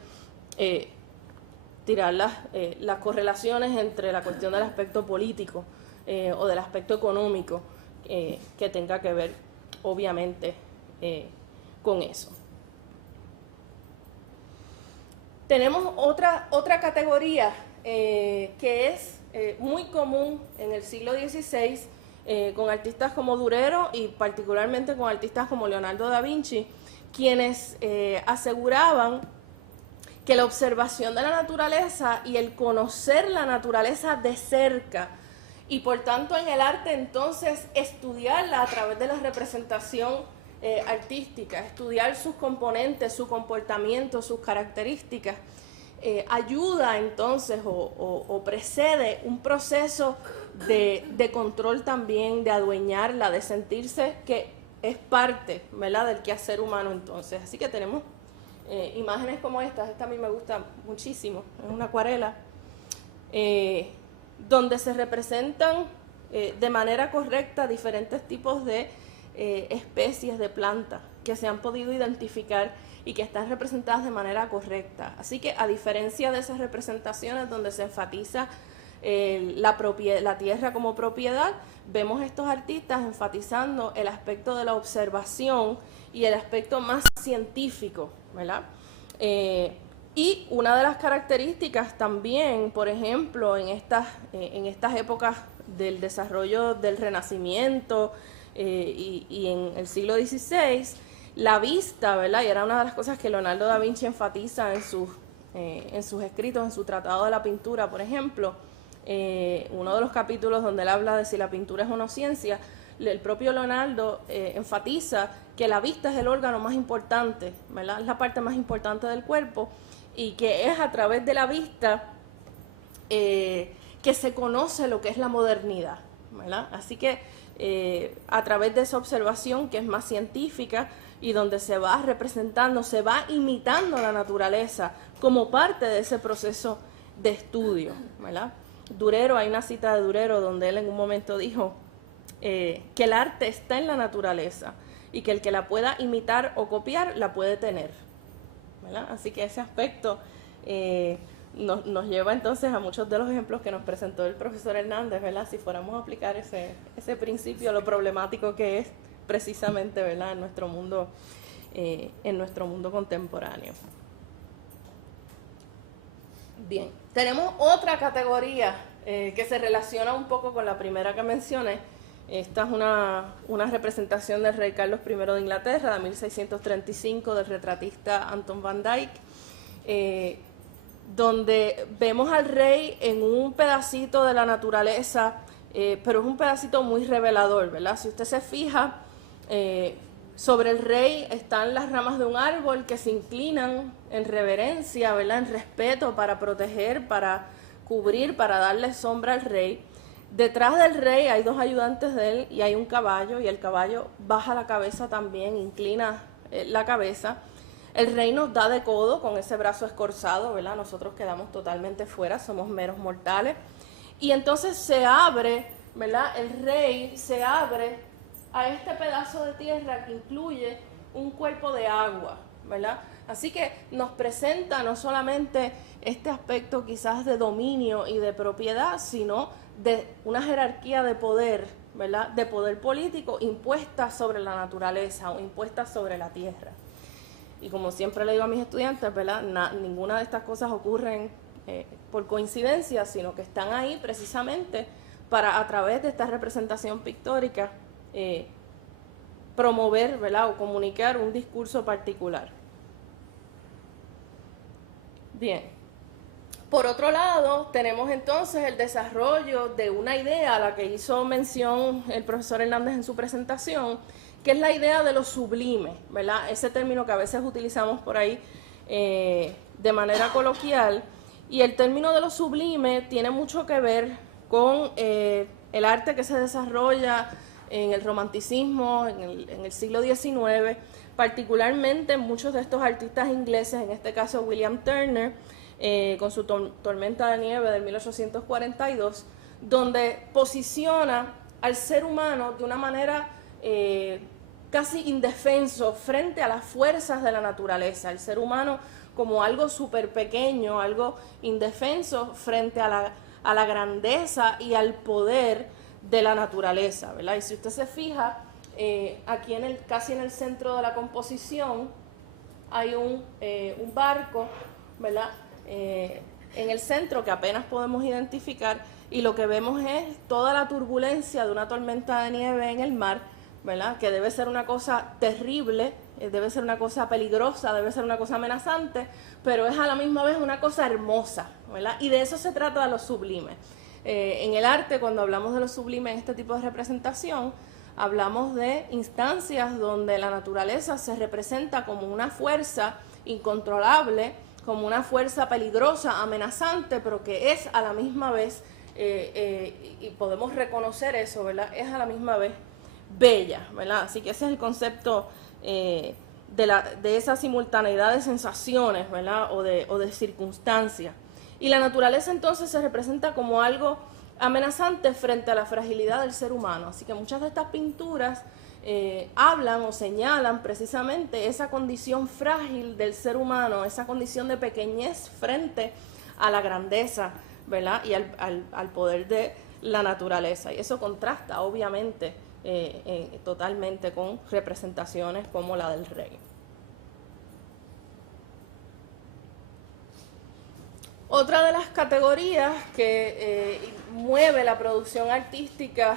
tirar las correlaciones entre la cuestión del aspecto político o del aspecto económico que tenga que ver obviamente con eso. Tenemos otra categoría que es muy común en el siglo XVI con artistas como Durero y particularmente con artistas como Leonardo da Vinci, quienes aseguraban que la observación de la naturaleza y el conocer la naturaleza de cerca y por tanto en el arte entonces estudiarla a través de la representación artística, estudiar sus componentes, su comportamiento, sus características, ayuda entonces o precede un proceso de control también, de adueñarla, de sentirse que es parte, ¿verdad?, del quehacer humano entonces. Así que tenemos imágenes como esta a mí me gusta muchísimo, es una acuarela, donde se representan de manera correcta diferentes tipos de especies de plantas que se han podido identificar y que están representadas de manera correcta. Así que a diferencia de esas representaciones donde se enfatiza la tierra como propiedad, vemos estos artistas enfatizando el aspecto de la observación y el aspecto más científico, ¿verdad? Y una de las características también, por ejemplo, en estas épocas del desarrollo del Renacimiento y en el siglo XVI, la vista, ¿verdad? Y era una de las cosas que Leonardo da Vinci enfatiza en sus escritos, en su Tratado de la Pintura, por ejemplo, uno de los capítulos donde él habla de si la pintura es una ciencia, el propio Leonardo enfatiza que la vista es el órgano más importante, ¿verdad? Es la parte más importante del cuerpo y que es a través de la vista que se conoce lo que es la modernidad, ¿verdad? Así que a través de esa observación que es más científica y donde se va representando, se va imitando la naturaleza como parte de ese proceso de estudio, ¿verdad? Durero, hay una cita de Durero donde él en un momento dijo que el arte está en la naturaleza y que el que la pueda imitar o copiar la puede tener, ¿verdad? Así que ese aspecto nos lleva entonces a muchos de los ejemplos que nos presentó el profesor Hernández, ¿verdad? Si fuéramos a aplicar ese principio, lo problemático que es precisamente, ¿verdad?, en nuestro mundo contemporáneo. Bien, tenemos otra categoría que se relaciona un poco con la primera que mencioné. Esta es una representación del rey Carlos I de Inglaterra, de 1635, del retratista Anton van Dyck, donde vemos al rey en un pedacito de la naturaleza, pero es un pedacito muy revelador, ¿verdad? Si usted se fija, sobre el rey están las ramas de un árbol que se inclinan en reverencia, ¿verdad?, en respeto, para proteger, para cubrir, para darle sombra al rey. Detrás del rey hay dos ayudantes de él y hay un caballo, y el caballo baja la cabeza también, inclina la cabeza. El rey nos da de codo con ese brazo escorzado, ¿verdad? Nosotros quedamos totalmente fuera, somos meros mortales. Y entonces se abre, ¿verdad? El rey se abre a este pedazo de tierra que incluye un cuerpo de agua, ¿verdad? Así que nos presenta no solamente este aspecto quizás de dominio y de propiedad, sino de una jerarquía de poder, ¿verdad?, de poder político impuesta sobre la naturaleza o impuesta sobre la tierra. Y como siempre le digo a mis estudiantes, ¿verdad?, ninguna de estas cosas ocurren por coincidencia, sino que están ahí precisamente para, a través de esta representación pictórica, promover, ¿verdad?, o comunicar un discurso particular. Bien. Por otro lado, tenemos entonces el desarrollo de una idea a la que hizo mención el profesor Hernández en su presentación, que es la idea de lo sublime, ¿verdad? Ese término que a veces utilizamos por ahí de manera coloquial. Y el término de lo sublime tiene mucho que ver con el el arte que se desarrolla en el romanticismo, en el siglo XIX, particularmente muchos de estos artistas ingleses, en este caso William Turner, con su Tormenta de Nieve de 1842, donde posiciona al ser humano de una manera casi indefenso frente a las fuerzas de la naturaleza, el ser humano como algo súper pequeño, algo indefenso frente a la grandeza y al poder de la naturaleza, ¿verdad? Y si usted se fija, aquí casi en el centro de la composición hay un barco, ¿verdad? En el centro que apenas podemos identificar, y lo que vemos es toda la turbulencia de una tormenta de nieve en el mar, ¿verdad? Que debe ser una cosa terrible, debe ser una cosa peligrosa, debe ser una cosa amenazante, pero es a la misma vez una cosa hermosa, ¿verdad? Y de eso se trata de lo sublime. En el arte, cuando hablamos de lo sublime en este tipo de representación, hablamos de instancias donde la naturaleza se representa como una fuerza incontrolable, como una fuerza peligrosa, amenazante, pero que es a la misma vez, y podemos reconocer eso, ¿verdad? Es a la misma vez bella, ¿verdad? Así que ese es el concepto de esa simultaneidad de sensaciones, ¿verdad? O de circunstancias. Y la naturaleza entonces se representa como algo amenazante frente a la fragilidad del ser humano. Así que muchas de estas pinturas hablan o señalan precisamente esa condición frágil del ser humano, esa condición de pequeñez frente a la grandeza, ¿verdad? Y al poder de la naturaleza. Y eso contrasta, obviamente, totalmente con representaciones como la del rey. Otra de las categorías que mueve la producción artística,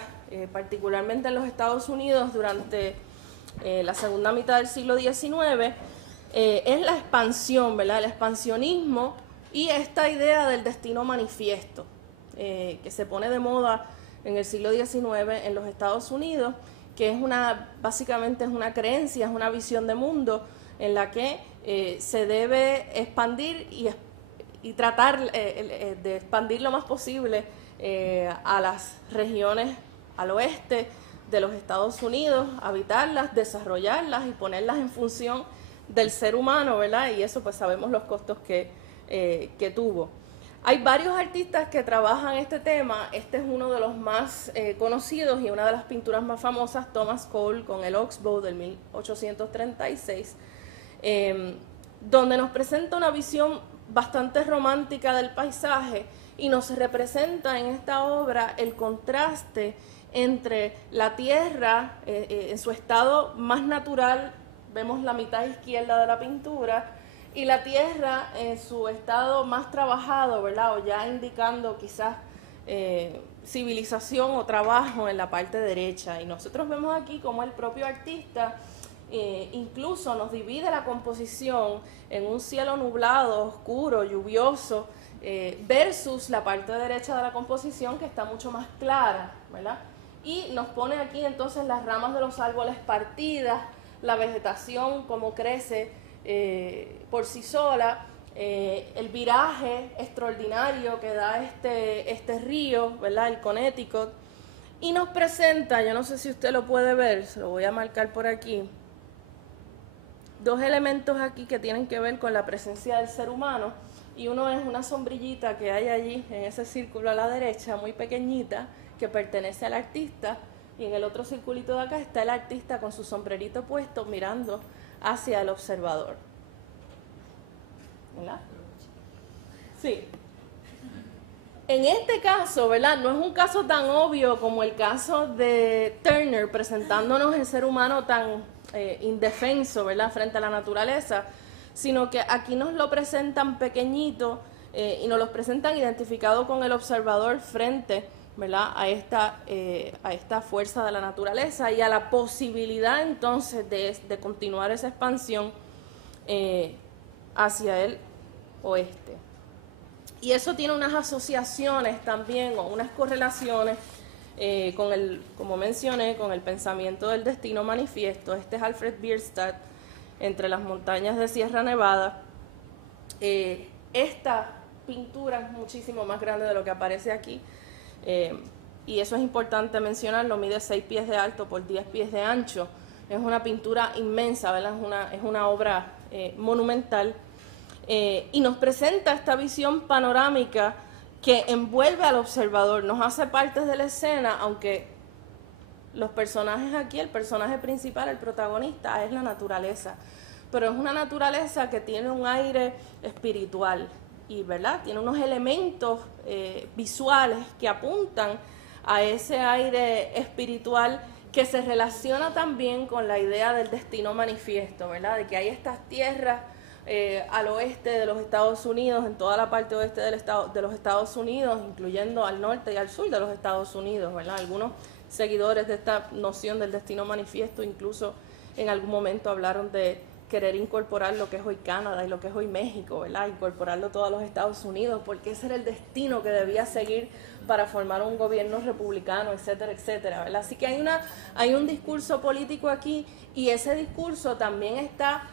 particularmente en los Estados Unidos durante la segunda mitad del siglo XIX, es la expansión, ¿verdad? El expansionismo y esta idea del destino manifiesto, que se pone de moda en el siglo XIX en los Estados Unidos, que es básicamente es una creencia, es una visión de mundo en la que se debe expandir y tratar de expandir lo más posible a las regiones al oeste de los Estados Unidos, habitarlas, desarrollarlas y ponerlas en función del ser humano, ¿verdad? Y eso pues sabemos los costos que tuvo. Hay varios artistas que trabajan este tema. Este es uno de los más conocidos y una de las pinturas más famosas, Thomas Cole con el Oxbow del 1836, donde nos presenta una visión bastante romántica del paisaje y nos representa en esta obra el contraste entre la tierra en su estado más natural, vemos la mitad izquierda de la pintura, y la tierra en su estado más trabajado, ¿verdad? O ya indicando quizás civilización o trabajo en la parte derecha. Y nosotros vemos aquí como el propio artista incluso nos divide la composición en un cielo nublado, oscuro, lluvioso, versus la parte derecha de la composición que está mucho más clara, ¿verdad? Y nos pone aquí entonces las ramas de los árboles partidas, la vegetación como crece por sí sola, el viraje extraordinario que da este río, ¿verdad? El Connecticut. Y nos presenta, yo no sé si usted lo puede ver, se lo voy a marcar por aquí, dos elementos aquí que tienen que ver con la presencia del ser humano, y uno es una sombrillita que hay allí en ese círculo a la derecha, muy pequeñita, que pertenece al artista, y en el otro circulito de acá está el artista con su sombrerito puesto mirando hacia el observador. ¿Verdad? Sí. En este caso, ¿verdad? No es un caso tan obvio como el caso de Turner, presentándonos el ser humano tan indefenso, ¿verdad? Frente a la naturaleza, sino que aquí nos lo presentan pequeñito y nos lo presentan identificado con el observador frente, ¿verdad? A esta fuerza de la naturaleza y a la posibilidad entonces de continuar esa expansión hacia el oeste. Y eso tiene unas asociaciones también o unas correlaciones como mencioné, con el pensamiento del destino manifiesto. Este es Alfred Bierstadt, entre las montañas de Sierra Nevada. Esta pintura es muchísimo más grande de lo que aparece aquí. y eso es importante mencionarlo, mide 6 pies de alto por 10 pies de ancho. Es una pintura inmensa, ¿verdad? Es una obra monumental, y nos presenta esta visión panorámica que envuelve al observador, nos hace parte de la escena, aunque los personajes aquí, el personaje principal, el protagonista, es la naturaleza, pero es una naturaleza que tiene un aire espiritual, y ¿verdad? Tiene unos elementos visuales que apuntan a ese aire espiritual, que se relaciona también con la idea del destino manifiesto, ¿verdad? De que hay estas tierras al oeste de los Estados Unidos, en toda la parte oeste de los Estados Unidos, incluyendo al norte y al sur de los Estados Unidos, ¿verdad? Algunos seguidores de esta noción del destino manifiesto incluso en algún momento hablaron de querer incorporar lo que es hoy Canadá y lo que es hoy México, ¿verdad? Incorporarlo todo a los Estados Unidos, porque ese era el destino que debía seguir para formar un gobierno republicano, etcétera, etcétera, ¿verdad? Así que hay un discurso político aquí, y ese discurso también está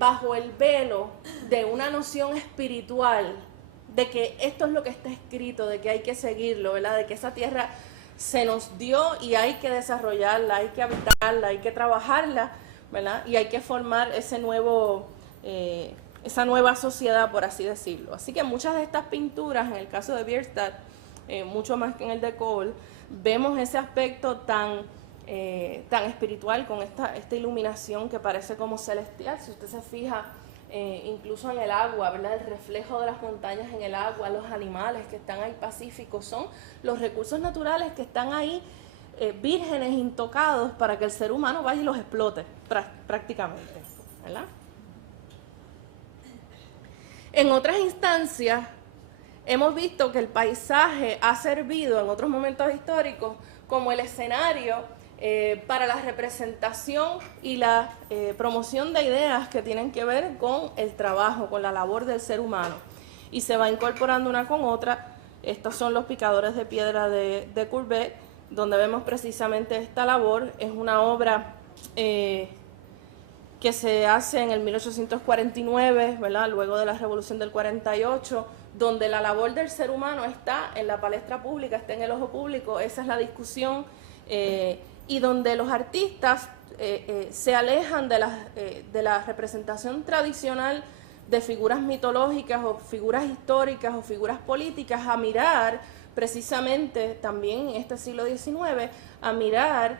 bajo el velo de una noción espiritual, de que esto es lo que está escrito, de que hay que seguirlo, ¿verdad? De que esa tierra se nos dio y hay que desarrollarla, hay que habitarla, hay que trabajarla, ¿verdad? Y hay que formar esa nueva sociedad, por así decirlo. Así que muchas de estas pinturas, en el caso de Bierstadt, mucho más que en el de Cole, vemos ese aspecto tan espiritual, con esta iluminación que parece como celestial. Si usted se fija, incluso en el agua, ¿verdad? El reflejo de las montañas en el agua, los animales que están ahí pacíficos, son los recursos naturales que están ahí vírgenes, intocados, para que el ser humano vaya y los explote prácticamente, ¿verdad? En otras instancias hemos visto que el paisaje ha servido en otros momentos históricos como el escenario para la representación y la promoción de ideas que tienen que ver con el trabajo, con la labor del ser humano, y se va incorporando una con otra. Estos son los picadores de piedra de Courbet, donde vemos precisamente esta labor. Es una obra que se hace en el 1849, ¿verdad? Luego de la Revolución del 48, donde la labor del ser humano está en la palestra pública, está en el ojo público. Esa es la discusión, y donde los artistas se alejan de la representación tradicional de figuras mitológicas o figuras históricas o figuras políticas, a mirar precisamente también en este siglo XIX, a mirar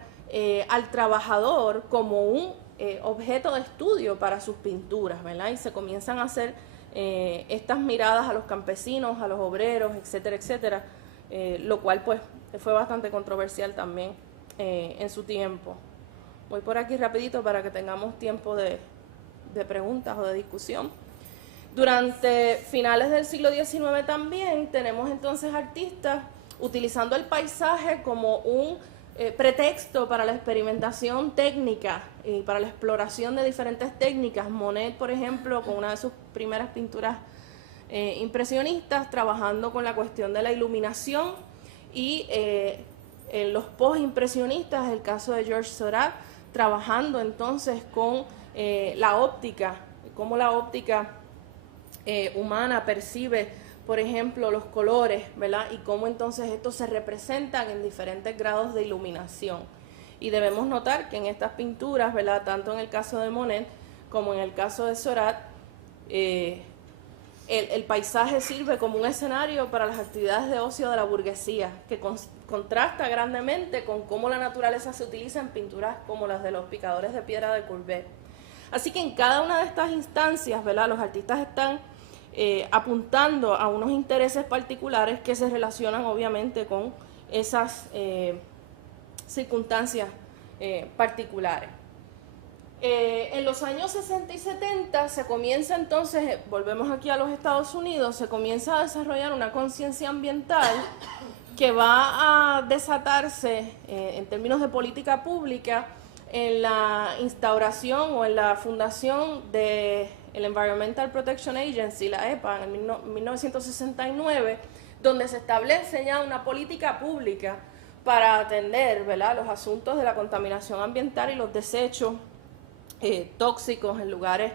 al trabajador como un objeto de estudio para sus pinturas, ¿verdad? Y se comienzan a hacer estas miradas a los campesinos, a los obreros, etcétera, etcétera, lo cual pues fue bastante controversial también en su tiempo. Voy por aquí rapidito para que tengamos tiempo de preguntas o de discusión. Durante finales del siglo XIX también tenemos entonces artistas utilizando el paisaje como un pretexto para la experimentación técnica y para la exploración de diferentes técnicas. Monet, por ejemplo, con una de sus primeras pinturas impresionistas, trabajando con la cuestión de la iluminación, y los post-impresionistas, el caso de Georges Seurat, trabajando entonces con la óptica, cómo la óptica humana percibe, por ejemplo, los colores, ¿verdad? Y cómo entonces estos se representan en diferentes grados de iluminación. Y debemos notar que en estas pinturas, ¿verdad?, tanto en el caso de Monet como en el caso de Seurat, el paisaje sirve como un escenario para las actividades de ocio de la burguesía, que contrasta grandemente con cómo la naturaleza se utiliza en pinturas como las de los picadores de piedra de Courbet. Así que en cada una de estas instancias, ¿verdad?, los artistas están apuntando a unos intereses particulares que se relacionan obviamente con esas circunstancias particulares. En los años 60 y 70 se comienza entonces, volvemos aquí a los Estados Unidos, se comienza a desarrollar una conciencia ambiental que va a desatarse en términos de política pública en la instauración o en la fundación de el Environmental Protection Agency, la EPA, en 1969, donde se establece ya una política pública para atender, ¿verdad?, los asuntos de la contaminación ambiental y los desechos tóxicos en lugares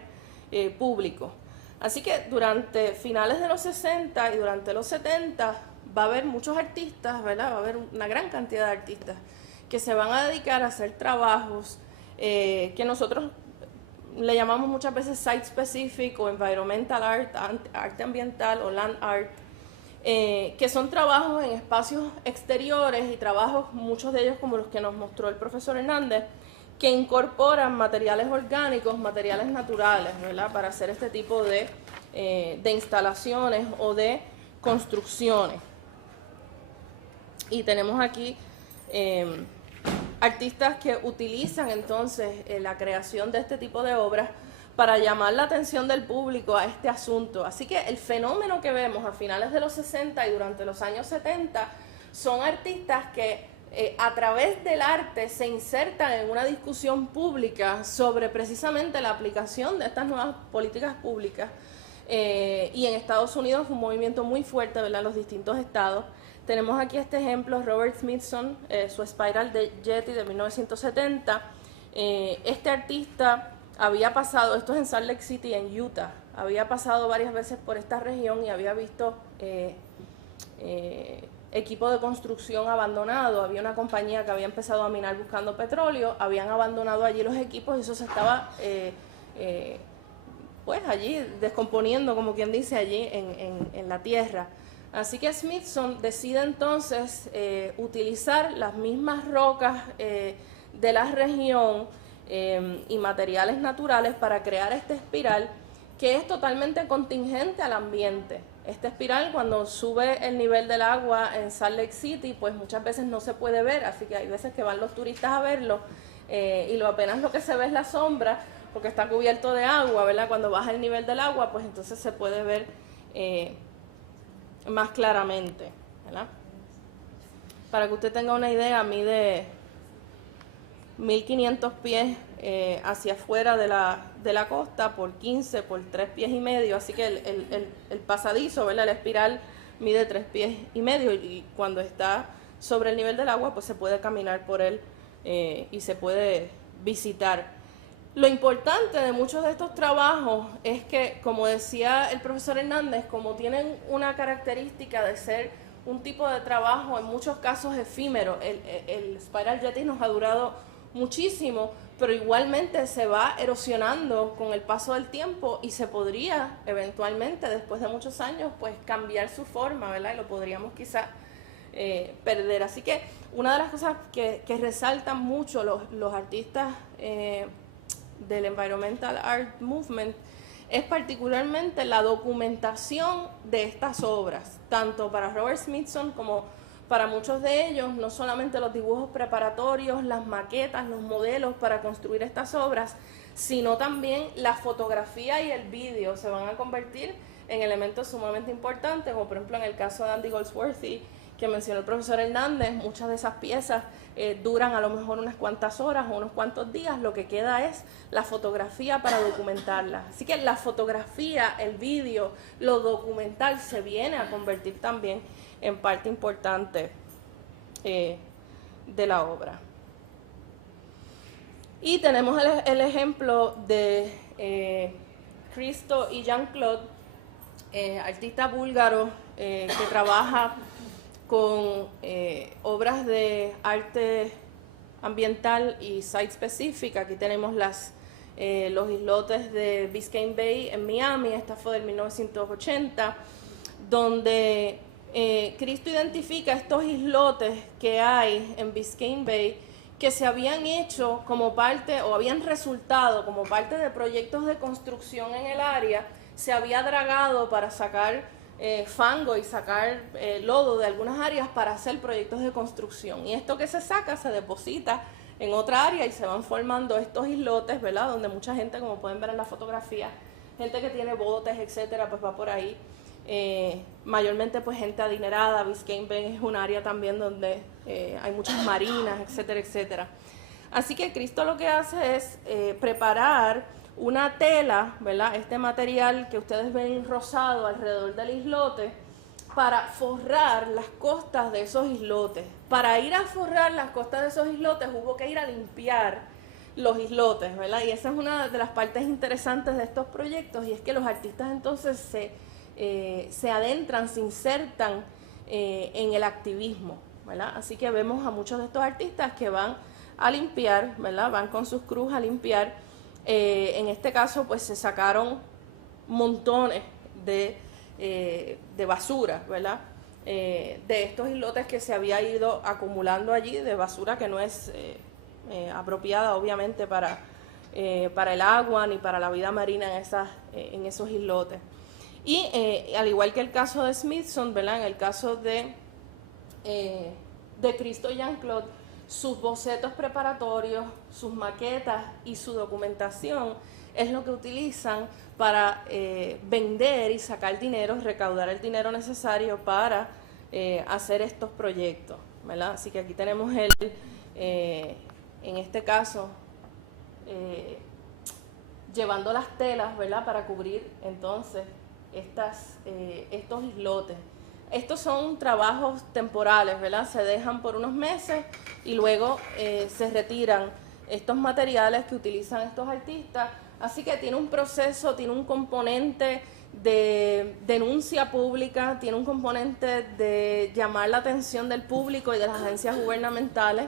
públicos. Así que durante finales de los 60 y durante los 70 va a haber muchos artistas, ¿verdad? Va a haber una gran cantidad de artistas que se van a dedicar a hacer trabajos que nosotros le llamamos muchas veces site specific o environmental art, arte ambiental o land art, que son trabajos en espacios exteriores y trabajos, muchos de ellos como los que nos mostró el profesor Hernández, que incorporan materiales orgánicos, materiales naturales, ¿verdad? Para hacer este tipo de instalaciones o de construcciones. Y tenemos aquí artistas que utilizan entonces la creación de este tipo de obras para llamar la atención del público a este asunto. Así que el fenómeno que vemos a finales de los 60 y durante los años 70 son artistas que a través del arte se insertan en una discusión pública sobre precisamente la aplicación de estas nuevas políticas públicas. Y en Estados Unidos fue un movimiento muy fuerte, ¿verdad?, en los distintos estados. Tenemos aquí este ejemplo, Robert Smithson, su Spiral de Yeti de 1970. Este artista había pasado, esto es en Salt Lake City, en Utah, había pasado varias veces por esta región y había visto equipo de construcción abandonado. Había una compañía que había empezado a minar buscando petróleo, habían abandonado allí los equipos y eso se estaba pues allí descomponiendo, como quien dice, allí en la tierra. Así que Smithson decide entonces utilizar las mismas rocas de la región y materiales naturales para crear esta espiral que es totalmente contingente al ambiente. Esta espiral, cuando sube el nivel del agua en Salt Lake City, pues muchas veces no se puede ver, así que hay veces que van los turistas a verlo y apenas lo que se ve es la sombra porque está cubierto de agua, ¿verdad? Cuando baja el nivel del agua, pues entonces se puede ver más claramente, ¿verdad? Para que usted tenga una idea, mide 1500 pies hacia afuera de la costa por 15 por 3 pies y medio, así que el pasadizo, ¿verdad?, la espiral mide 3 pies y medio y cuando está sobre el nivel del agua pues se puede caminar por él y se puede visitar. Lo importante de muchos de estos trabajos es que, como decía el profesor Hernández, como tienen una característica de ser un tipo de trabajo en muchos casos efímero, el Spiral Yeti nos ha durado muchísimo, pero igualmente se va erosionando con el paso del tiempo y se podría eventualmente, después de muchos años, pues cambiar su forma, ¿verdad? Y lo podríamos quizás perder. Así que una de las cosas que resaltan mucho los artistas del Environmental Art Movement es particularmente la documentación de estas obras, tanto para Robert Smithson como para muchos de ellos, no solamente los dibujos preparatorios, las maquetas, los modelos para construir estas obras, sino también la fotografía y el vídeo se van a convertir en elementos sumamente importantes, como por ejemplo en el caso de Andy Goldsworthy, que mencionó el profesor Hernández. Muchas de esas piezas duran a lo mejor unas cuantas horas o unos cuantos días, lo que queda es la fotografía para documentarla. Así que la fotografía, el vídeo, lo documental se viene a convertir también en parte importante de la obra. Y tenemos el ejemplo de Christo y Jean-Claude, artista búlgaro que trabaja con obras de arte ambiental y site specific. Aquí tenemos los islotes de Biscayne Bay en Miami. Esta fue del 1980, donde Christo identifica estos islotes que hay en Biscayne Bay que se habían hecho como parte o habían resultado como parte de proyectos de construcción en el área. Se había dragado para sacar fango y sacar lodo de algunas áreas para hacer proyectos de construcción, y esto que se saca se deposita en otra área y se van formando estos islotes, ¿verdad?, donde mucha gente, como pueden ver en la fotografía, gente que tiene botes, etcétera, pues va por ahí, mayormente pues gente adinerada. Biscayne Bay es un área también donde hay muchas marinas, etcétera, etcétera. Así que Christo lo que hace es preparar una tela, ¿verdad?, este material que ustedes ven rosado alrededor del islote, para forrar las costas de esos islotes. Para ir a forrar las costas de esos islotes hubo que ir a limpiar los islotes, ¿verdad? Y esa es una de las partes interesantes de estos proyectos, y es que los artistas entonces se adentran, se insertan en el activismo, ¿verdad? Así que vemos a muchos de estos artistas que van a limpiar, ¿verdad? Van con sus cruz a limpiar. En este caso, pues se sacaron montones de basura, ¿verdad? De estos islotes que se había ido acumulando allí, de basura que no es apropiada, obviamente, para el agua ni para la vida marina en esos islotes. Y al igual que el caso de Smithson, ¿verdad? En el caso de Cristo y Jean-Claude, sus bocetos preparatorios, sus maquetas y su documentación es lo que utilizan para vender y sacar dinero, recaudar el dinero necesario para hacer estos proyectos, ¿verdad? Así que aquí tenemos en este caso, llevando las telas, ¿verdad? Para cubrir entonces estos islotes. Estos son trabajos temporales, ¿verdad? Se dejan por unos meses y luego se retiran estos materiales que utilizan estos artistas. Así que tiene un proceso, tiene un componente de denuncia pública, tiene un componente de llamar la atención del público y de las agencias gubernamentales.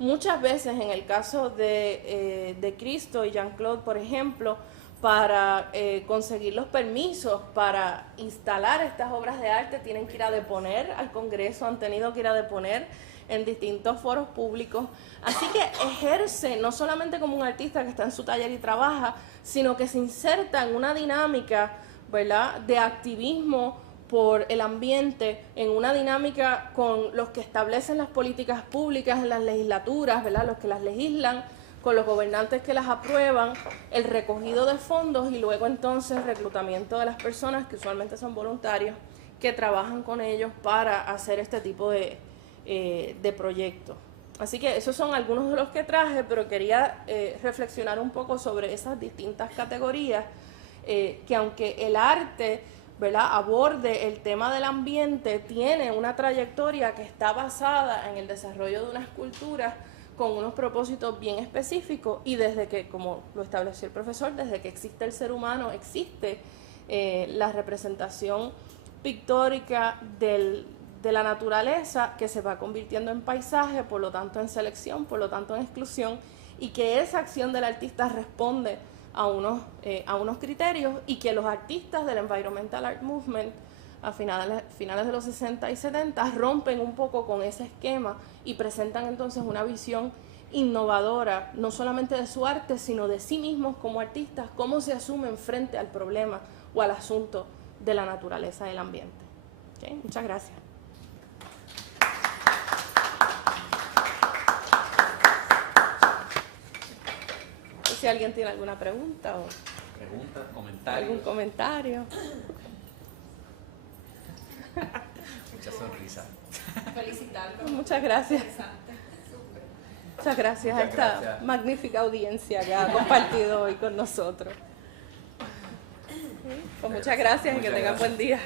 Muchas veces, en el caso de Cristo y Jean-Claude, por ejemplo, para conseguir los permisos para instalar estas obras de arte, tienen que ir a deponer al Congreso, han tenido que ir a deponer en distintos foros públicos. Así que ejerce no solamente como un artista que está en su taller y trabaja, sino que se inserta en una dinámica, ¿verdad?, de activismo por el ambiente, en una dinámica con los que establecen las políticas públicas en las legislaturas, ¿verdad?, los que las legislan, con los gobernantes que las aprueban, el recogido de fondos y luego entonces el reclutamiento de las personas, que usualmente son voluntarios, que trabajan con ellos para hacer este tipo de proyectos. Así que esos son algunos de los que traje, pero quería reflexionar un poco sobre esas distintas categorías, que aunque el arte, ¿verdad?, aborde el tema del ambiente, tiene una trayectoria que está basada en el desarrollo de unas culturas con unos propósitos bien específicos, y desde que, como lo estableció el profesor, desde que existe el ser humano, existe la representación pictórica de la naturaleza, que se va convirtiendo en paisaje, por lo tanto en selección, por lo tanto en exclusión, y que esa acción del artista responde a unos criterios, y que los artistas del Environmental Art Movement a finales de los 60 y 70 rompen un poco con ese esquema y presentan entonces una visión innovadora, no solamente de su arte, sino de sí mismos como artistas, cómo se asumen frente al problema o al asunto de la naturaleza y el ambiente. ¿Okay? Muchas gracias. Si alguien tiene alguna pregunta o algún comentario. Mucha sonrisa. Felicitarlo. Muchas gracias. Muchas gracias a esta magnífica audiencia que ha compartido hoy con nosotros. Pues muchas gracias y que tengan buen día.